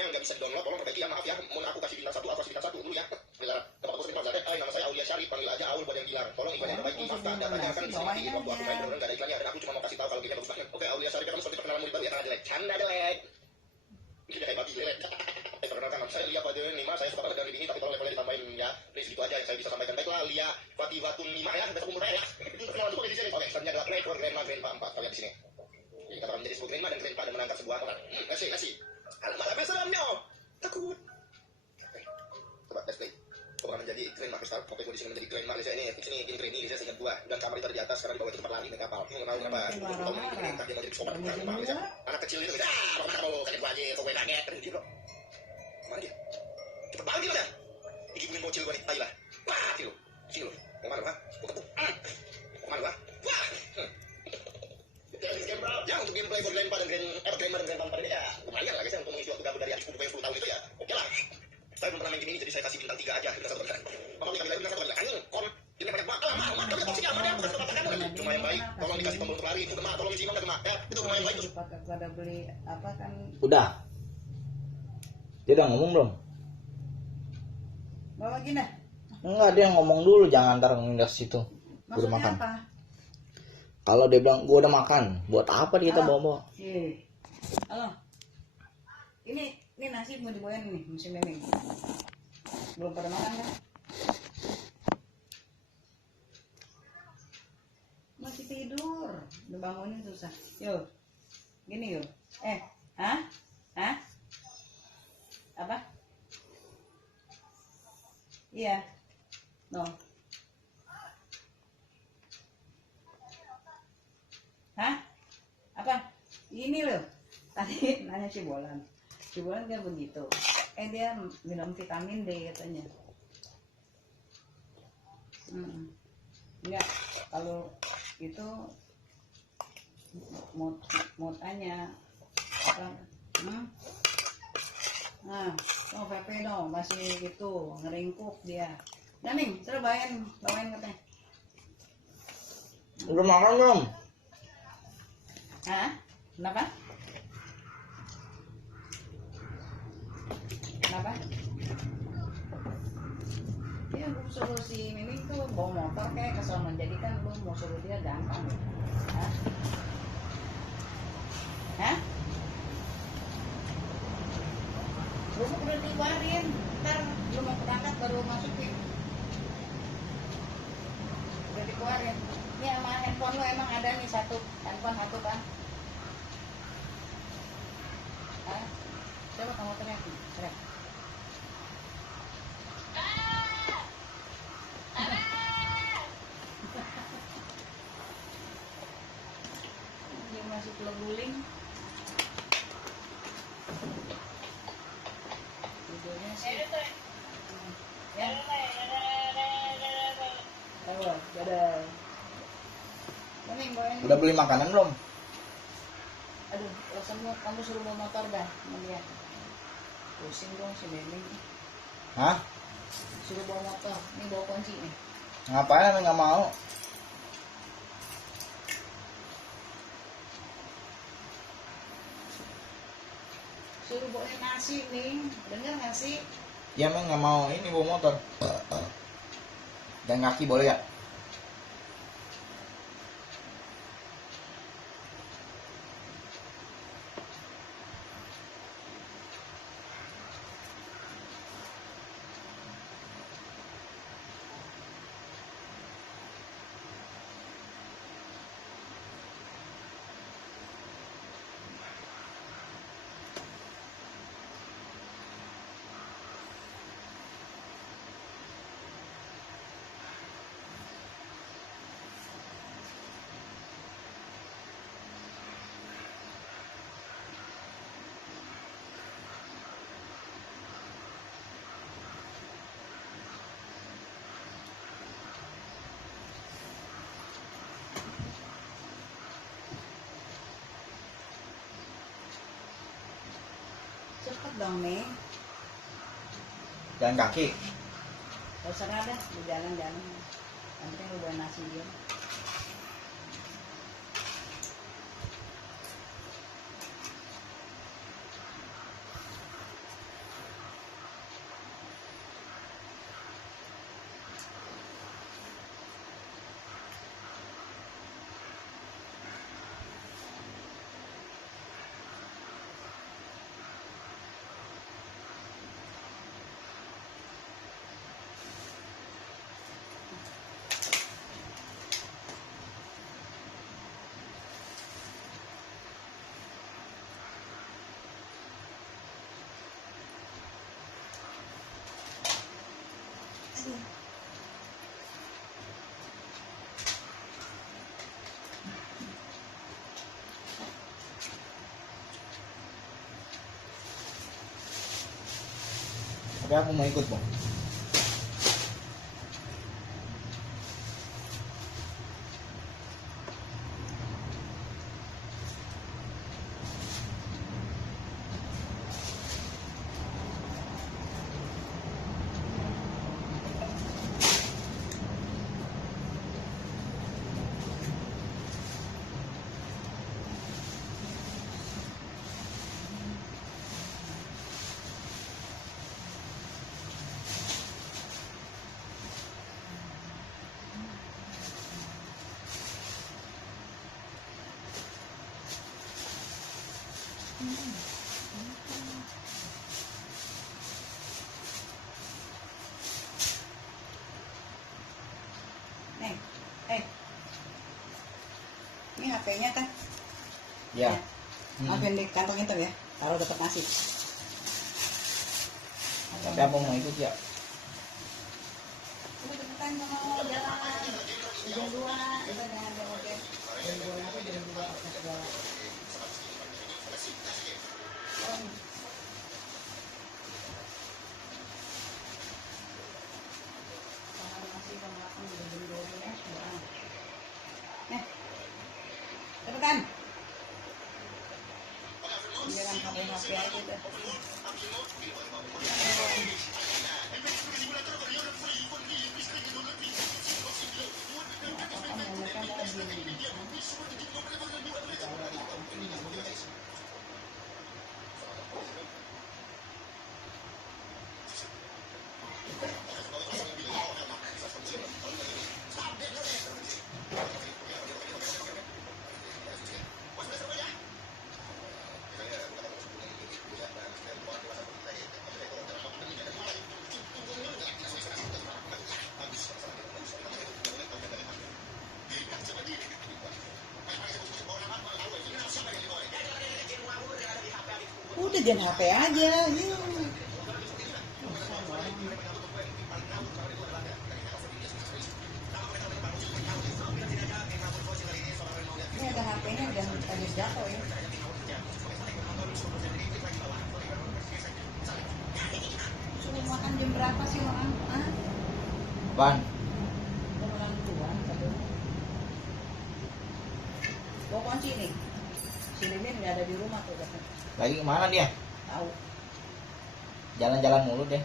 Yang nggak bisa download, tolong perbaiki ya. Maaf ya, mau aku kasih bintang 1, aku kasih bintang 1 dulu ya. Dilarang. Tempat aku bintang 1. Nama saya Aulia Syarif, panggil aja Aul buat yang bilang. Tolong iklannya perbaiki. Maaf, datanya kan di sini waktu aku main benar-benar nggak ada iklannya. Dan aku cuma mau kasih tahu kalau gamenya bagus banget. Oke, Aulia Syarif, kamu seperti perkenalan murid baru ya, karena jelek. Canda jelek. Ini kayak babi jelek. Perkenalkan, saya Lia Fadil 5, saya suka banget dengan ini, tapi tolong levelnya ditambahin ya. Please, gitu aja yang saya bisa sampaikan. Baiklah, Lia Fativatun 5 ya, sampai umur saya ya. Perkenalan cukup di sini. Oke, selanjutnya adalah play for grandma 4. Kalian di sini. Kita akan menjadi sebuah grandma dan grandpa dan menangkap sebuah orang. Kasih. Alamak, salamnya. Takut. Coba let's play. Kau akan menjadi grandma kristal. Oke, gue di sini menjadi grandma. Lihat ini, fix ini, ini saya singkat 2. Dan kamar itu ada di atas, sekarang dibawa ke tempat lari naik kapal. Tahu kenapa? Tahu ini dia mau jadi sobat. Anak kecil itu guys. Mau kalian gua aja, kau nangis terus gitu. Mana dia? Cepet banget dia. Ibu bocil gua nih, ayolah. Wah, kilo. Mau mana, Pak? Mau ketemu. Mau mana, Pak? Wah. Ya, untuk gameplay for grandpa dan grandpa pada dia ya lumayan lah guys ya, untuk mengisi waktu gabut dari adik sepupu yang 10 tahun itu ya oke lah. Saya belum pernah main game ini, jadi saya kasih bintang 3 aja. Bintang 1 kan. Mama kita bilang bintang 1 kan. Anjing, kon. Ini banyak banget. Mak, tapi toksinya apa dia? Bukan tempat kamu. Cuma yang baik. Tolong dikasih tombol untuk lari. Itu mak, tolong isi enggak, Mak. Ya, itu cuma yang baik. Pada beli apa kan? Udah. Dia udah ngomong belum? Bawa gini. Enggak, dia ngomong dulu, jangan ntar ngindah situ. Udah Maksudnya makan. apa? Kalau dia bilang gua udah makan, buat apa kita bawa-bawa? Halo. Ini nasi mau dibawain nih musim ini. Belum pada makan kan? Masih tidur. Udah bangunin susah. Yuk. Gini yuk. Hah? Apa? Iya. No. Hah? Apa? Ini loh. Tadi nanya si Bolan dia begitu. Dia minum vitamin D katanya. Enggak, kalau itu mau tanya apa? Nah, Pepe dong masih gitu ngeringkuk dia. Nah nih, terus bawain katanya. Udah makan belum? Hah? Kenapa? Ya, lu suruh si Mimi tuh bawa motor kayak ke sono, jadi kan lu mau suruh dia gampang. Hah? Hah? Rumah udah dikeluarin, ntar belum mau berangkat baru masukin. Udah dikeluarin. Ini sama handphone lo emang ada nih satu, handphone satu kan? Hah? Coba kamu teriak, teriak. Dia masuk ke guling. Videonya sih. Ya. Ayo, dadah. Ini bawain. Udah beli makanan belum? Aduh, kamu suruh bawa motor dah sama dia. Pusing dong si Neneng. Hah? Suruh bawa motor, ini bawa kunci nih. Ngapain emang nggak mau? Suruh bawain nasi nih, denger nggak sih? Ya emang nggak mau ini bawa motor. Dan kaki boleh ya? Cepet dong nih. Jalan kaki. Terserah dah, di jalan-jalan. Nanti kan udah nasi dia. Tapi aku mau ikut, Bang. Nih, ini HP-nya kan? Ya. Masukin di kantong itu ya, taruh dekat nasi. Tapi aku mau ikut ya. Udah cepetan mau jalan. Jam 2, udah jangan jam oke. Jam 2 apa jam 2 apa segala. Cepetan. Jangan HP aja deh. Udah jangan HP aja. Yuk. Ini ada HP-nya udah habis jatuh ya. Suruh makan jam berapa sih orang? Ah, Apaan? orang tua. Bawa kunci nih. Si Limin nggak ada di rumah tuh katanya. Lagi kemana dia? Tahu. Jalan-jalan mulu deh.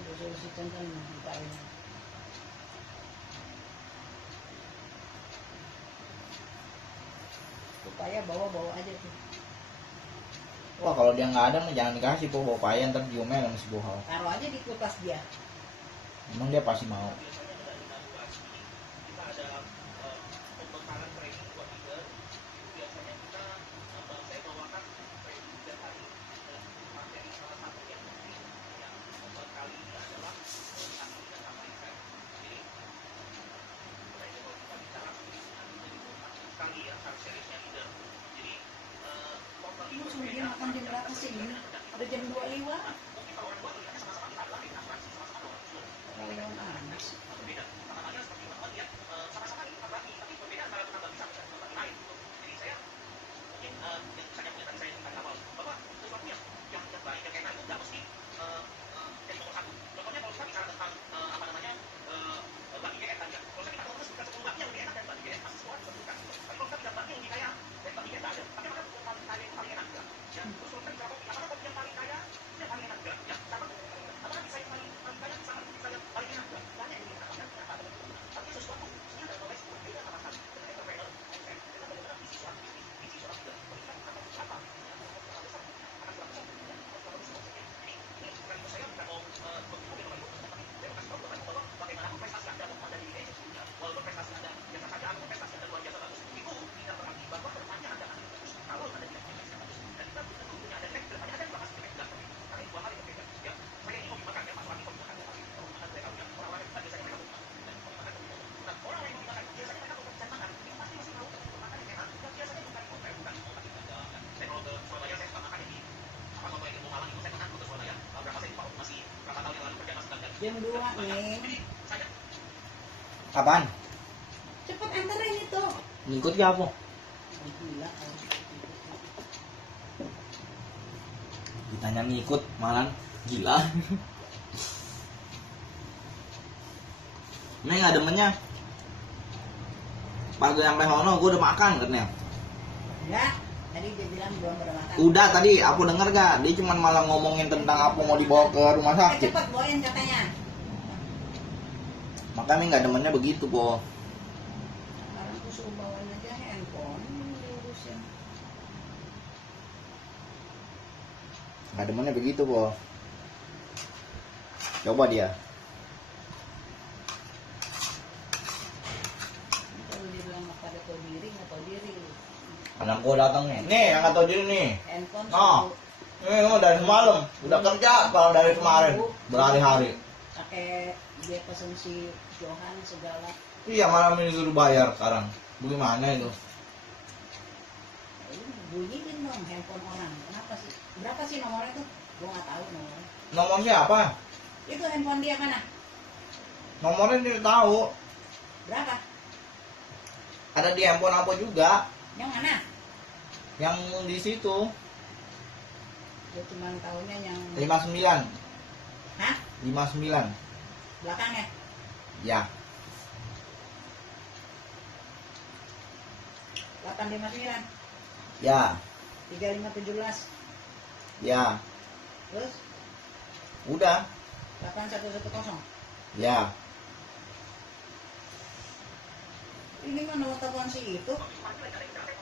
Udah suruh si Cen buka ini. Supaya bawa aja tuh. Wah kalau dia nggak ada mah jangan dikasih po, bawa payah ntar diomelin sama si Bohal. Taruh aja di kulkas dia. Emang dia pasti mau. Ini suruh dia makan jam berapa sih ini? Udah jam 2 lewat. Rayon amas. Jam 2 nih. Apaan? Cepet anterin itu. Ngikut ke apa? Gila. Ditanya ngikut malah gila. Ini nggak demennya. Pas gue sampai sono gue udah makan katanya. Enggak. Tadi dia bilang belum pada makan. Udah tadi aku denger gak? Dia cuma malah ngomongin tentang apa mau dibawa ke rumah sakit. Cepet bawain katanya. Makanya nggak demennya begitu po. Sekarang aku suruh bawain aja handphone. Diurusin. Nggak demennya begitu po. Coba dia. Kalau dia bilang pada tahu diri, nggak tahu diri. Anak gua datang nih. Nih yang nggak tahu diri nih. Handphone Nah. suruh Ini dari semalam. Udah kerja kalau dari kemarin. Berhari-hari. pakai dia pesen si Johan segala. Iya malam ini suruh bayar sekarang. Bagaimana itu? Bunyiin dong handphone orang. Kenapa sih? Berapa sih nomornya tuh? Gua nggak tahu nomornya. Nomornya apa? Itu handphone dia mana? Nomornya dia tahu. Berapa? Ada di handphone apa juga. Yang mana? Yang di situ Gue cuma tahunya yang 59. hah? 59. Belakangnya? Ya. 859, Ya. 3517, Ya. terus Udah. 8110. Ya. Ini mah nomor telepon si itu,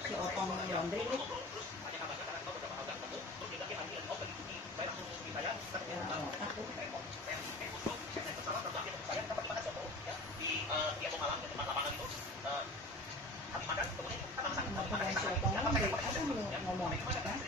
si Otong Laundry nih. Ya, aku. Nomor telepon si Otong Laundry, aku belum ngomong. Kan?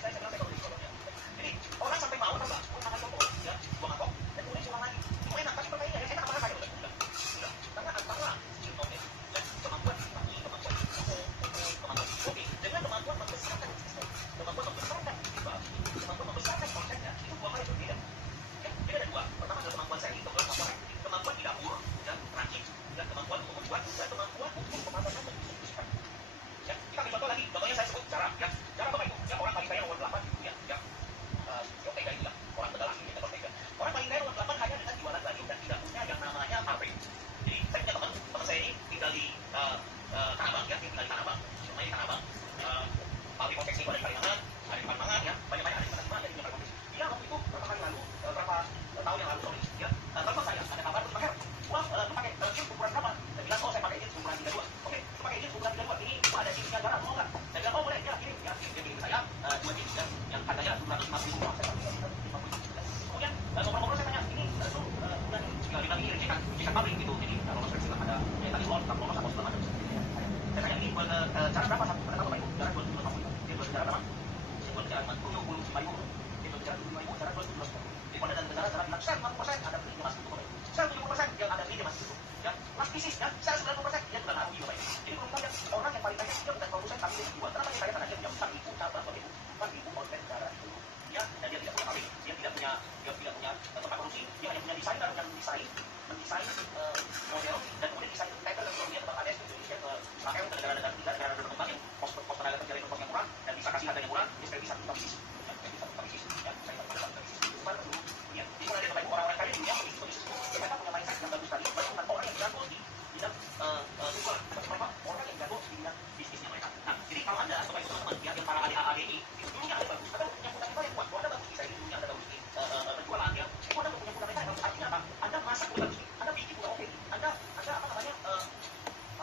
cara berapa satu kata Bapak Ibu? Cara 250. Dia jual secara berapa? Dia jual secara 75.000. Dia jual secara 75.000, cara 250. Jadi kalau ada negara cara bilang, "Saya 50% ada beli dia masih itu Bapak Ibu. Saya 70% yang ada beli dia masih itu." Ya, last bisnis ya, saya 90% dia bukan rugi Bapak Ibu. Jadi kalau kita orang yang paling kaya dia bukan produsen tapi dia jual. Kenapa dia kaya? Karena dia punya 4.000 cabang Bapak Ibu. 4.000 outlet negara itu. Ya, dan dia tidak punya pabrik, dia tidak punya tempat produksi, dia hanya punya desainer yang mendesain model dan kemudian desain pattern dan kemudian Bangladesh ke Indonesia ke Israel ke negara-negara berkembang yang kos tenaga kerja yang murah dan bisa kasih harga yang murah, dia bisa buka bisnis. Ya, bisa buka bisnis. Ya, saya bisa buka bisnis. Itu kan seluruh dunia. Jadi mulai dari Bapak Ibu orang-orang kaya di dunia bisnis mereka punya mindset yang bagus tadi. Mereka bukan orang yang jago di bidang tunggal, tapi mereka orang yang jago di bidang bisnisnya mereka. Nah, jadi kalau Anda Bapak Ibu teman-teman ya, yang para ADI itu dulunya ada bagus, ada punya fundamental yang kuat. Kalau Anda bagus di saya dulunya Anda bagus di berjualan ya, itu Anda punya fundamental yang bagus. Artinya apa? Anda masak udah bagus, Anda bikin udah oke, Anda apa namanya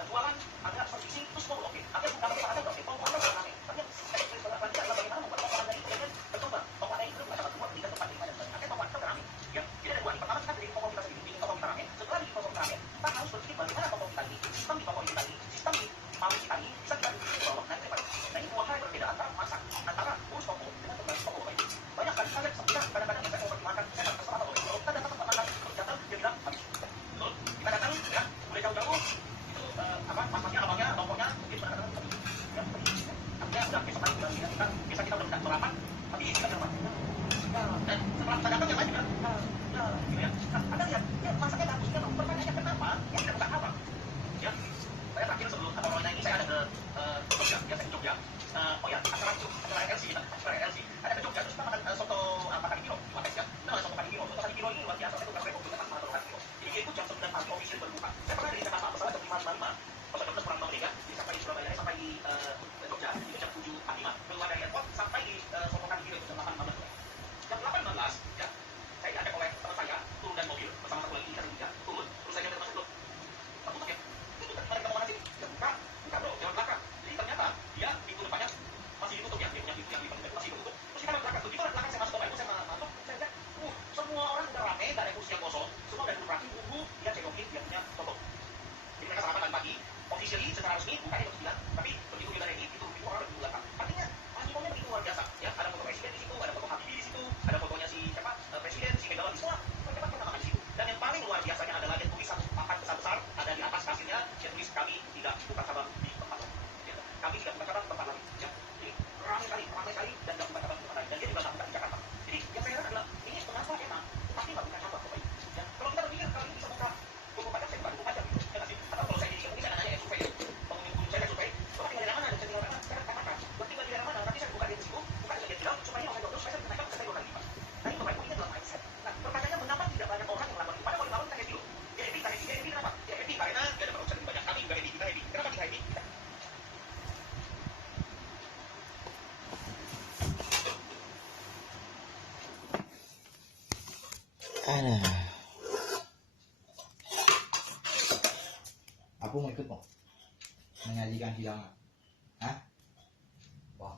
jualan, Anda servicing itu semua udah oke. Anda fundamental Anda udah oke, toko Anda udah oke. Tapi yang adalah bagaimana membuat toko Anda itu kemudian berkembang. Toko Anda itu bukan tempat di tempat di mana dan akhirnya toko Anda berani. Ya, jadi ada dua. Pertama kita dari toko kita sendiri, bikin toko kita rame. Setelah bikin toko kita rame, kita harus berpikir bagaimana toko kita ini, sistem di toko kita ini, sistem di pabrik kita ini bisa kita bawa. Nah, ini dua hal yang berbeda antara masak, antara urus toko dengan pembantu toko Bapak Ibu. Banyak kali saya kadang-kadang saya mau pergi makan, saya tak terserah Bapak Ibu. Kalau kita datang ke tempat makan, datang dia bilang habis. Betul? Kita datang ya, mulai jauh-jauh itu masaknya, abangnya, tokonya, mungkin kadang-kadang habis. Ya, artinya udah besok lagi kita biasa kita udah minta berapan, tapi kita bilang dan setelah kita datang yang lain bilang gitu ya. Nah, Anda lihat, ya masaknya bagus, dia pertanyaannya kenapa? Ya tidak bukan apa. Ya, saya terakhir sebelum corona ini saya ada ke Jogja, ya saya ke Jogja. Oh ya, acara LC kita, acara LC. Ada ke Jogja terus kita makan soto kaki kilo, di Mapes ya. Kita makan soto kaki kilo. Soto kaki kilo ini luar biasa, saya bukan rekor juga makan soto kaki kilo. Jadi dia itu jam 9 pagi official berbuka. Saya pernah dari Jakarta pesawat jam 5.55, pesawat Jogja pulang balik ya. Jadi sampai di Surabaya, sampai di Jogja itu jam 7.45. Keluar dari airport sampai di soto kaki kilo itu jam 8.15. Jam 8.15 ya, saya diajak oleh teman saya turun dari mobil bersama satu lagi satu juga turun, terus saya nyampe masuk tutup ya, itu mari kita mau mana sini, ya buka bro, jangan belakang. Jadi ternyata dia pintu depannya masih ditutup ya, dia punya pintu yang masih ditutup. Terus kita belakang, begitu dari belakang saya masuk, Bapak Ibu saya masuk, saya lihat, semua orang udah rame, gak ada kursi yang kosong, semua udah duduk rapi, nunggu dia cekokin dia punya toko. Jadi mereka sarapan pagi, officially secara resmi bukanya jam 9, tapi begitu kita ready, itu orang udah di belakang. Artinya animonya begitu luar biasa ya, ada foto presiden di situ, ada foto Habibie di situ, ada fotonya si siapa presiden, si Megawati, semua mereka pernah makan di situ. Dan yang paling luar biasanya adalah dia tulis satu papan besar-besar, ada di atas kasirnya dia tulis kami tidak buka cabang di tempat lain. Ya, kami tidak buka cabang di tempat lain. Ya, jadi ramai kali dan tidak buka cabang di tempat lain. Dan dia juga nggak buka di Jakarta. Jadi yang saya heran adalah ini kenapa emang tapi nggak buka cabang Bapak Ibu. Ya, kalau kita berpikir kali ini bisa buka 24 jam, saya buka 24 jam gitu. Ya nggak sih? Atau kalau saya mungkin saya nanya survei, pengunjung saya survei, Bapak tinggal di daerah mana? Dan saya tinggal di mana? Saya katakan, Bapak tinggal di daerah mana? Nanti saya buka di situ, buka di bagian dalam supaya orang terus saya kenaikan bisa 2 kali lipat. Nah, ini Bapak Ibu ini adalah mindset. Nah, pertanyaannya mengapa tidak banyak orang yang melakukan ini? Padahal kalau kita happy loh. Dia happy kenapa? Dia happy karena dia ada produksi banyak, kami juga happy, kita happy. Kenapa kita happy? Ada. Aku mau ikut mau menyajikan hidangan. Hah? Wah.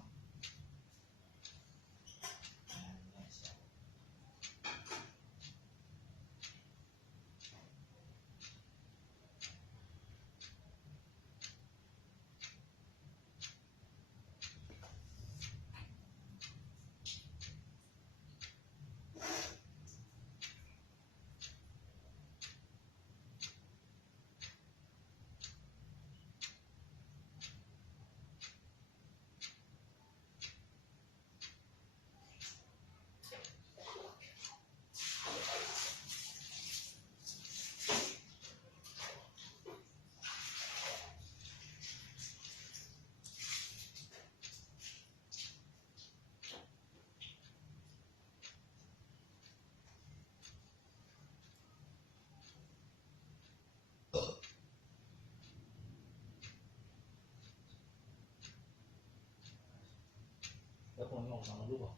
Aku ngomong sama dulu.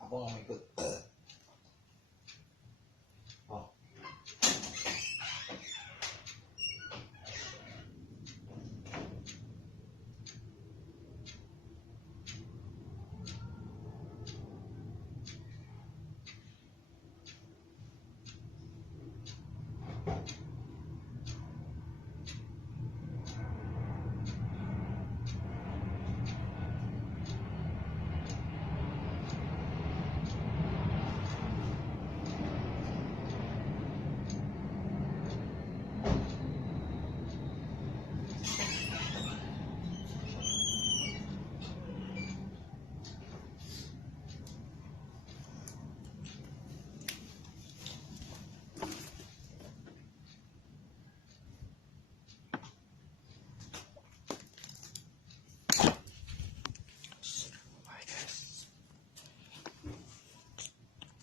Aku nggak mau ikut.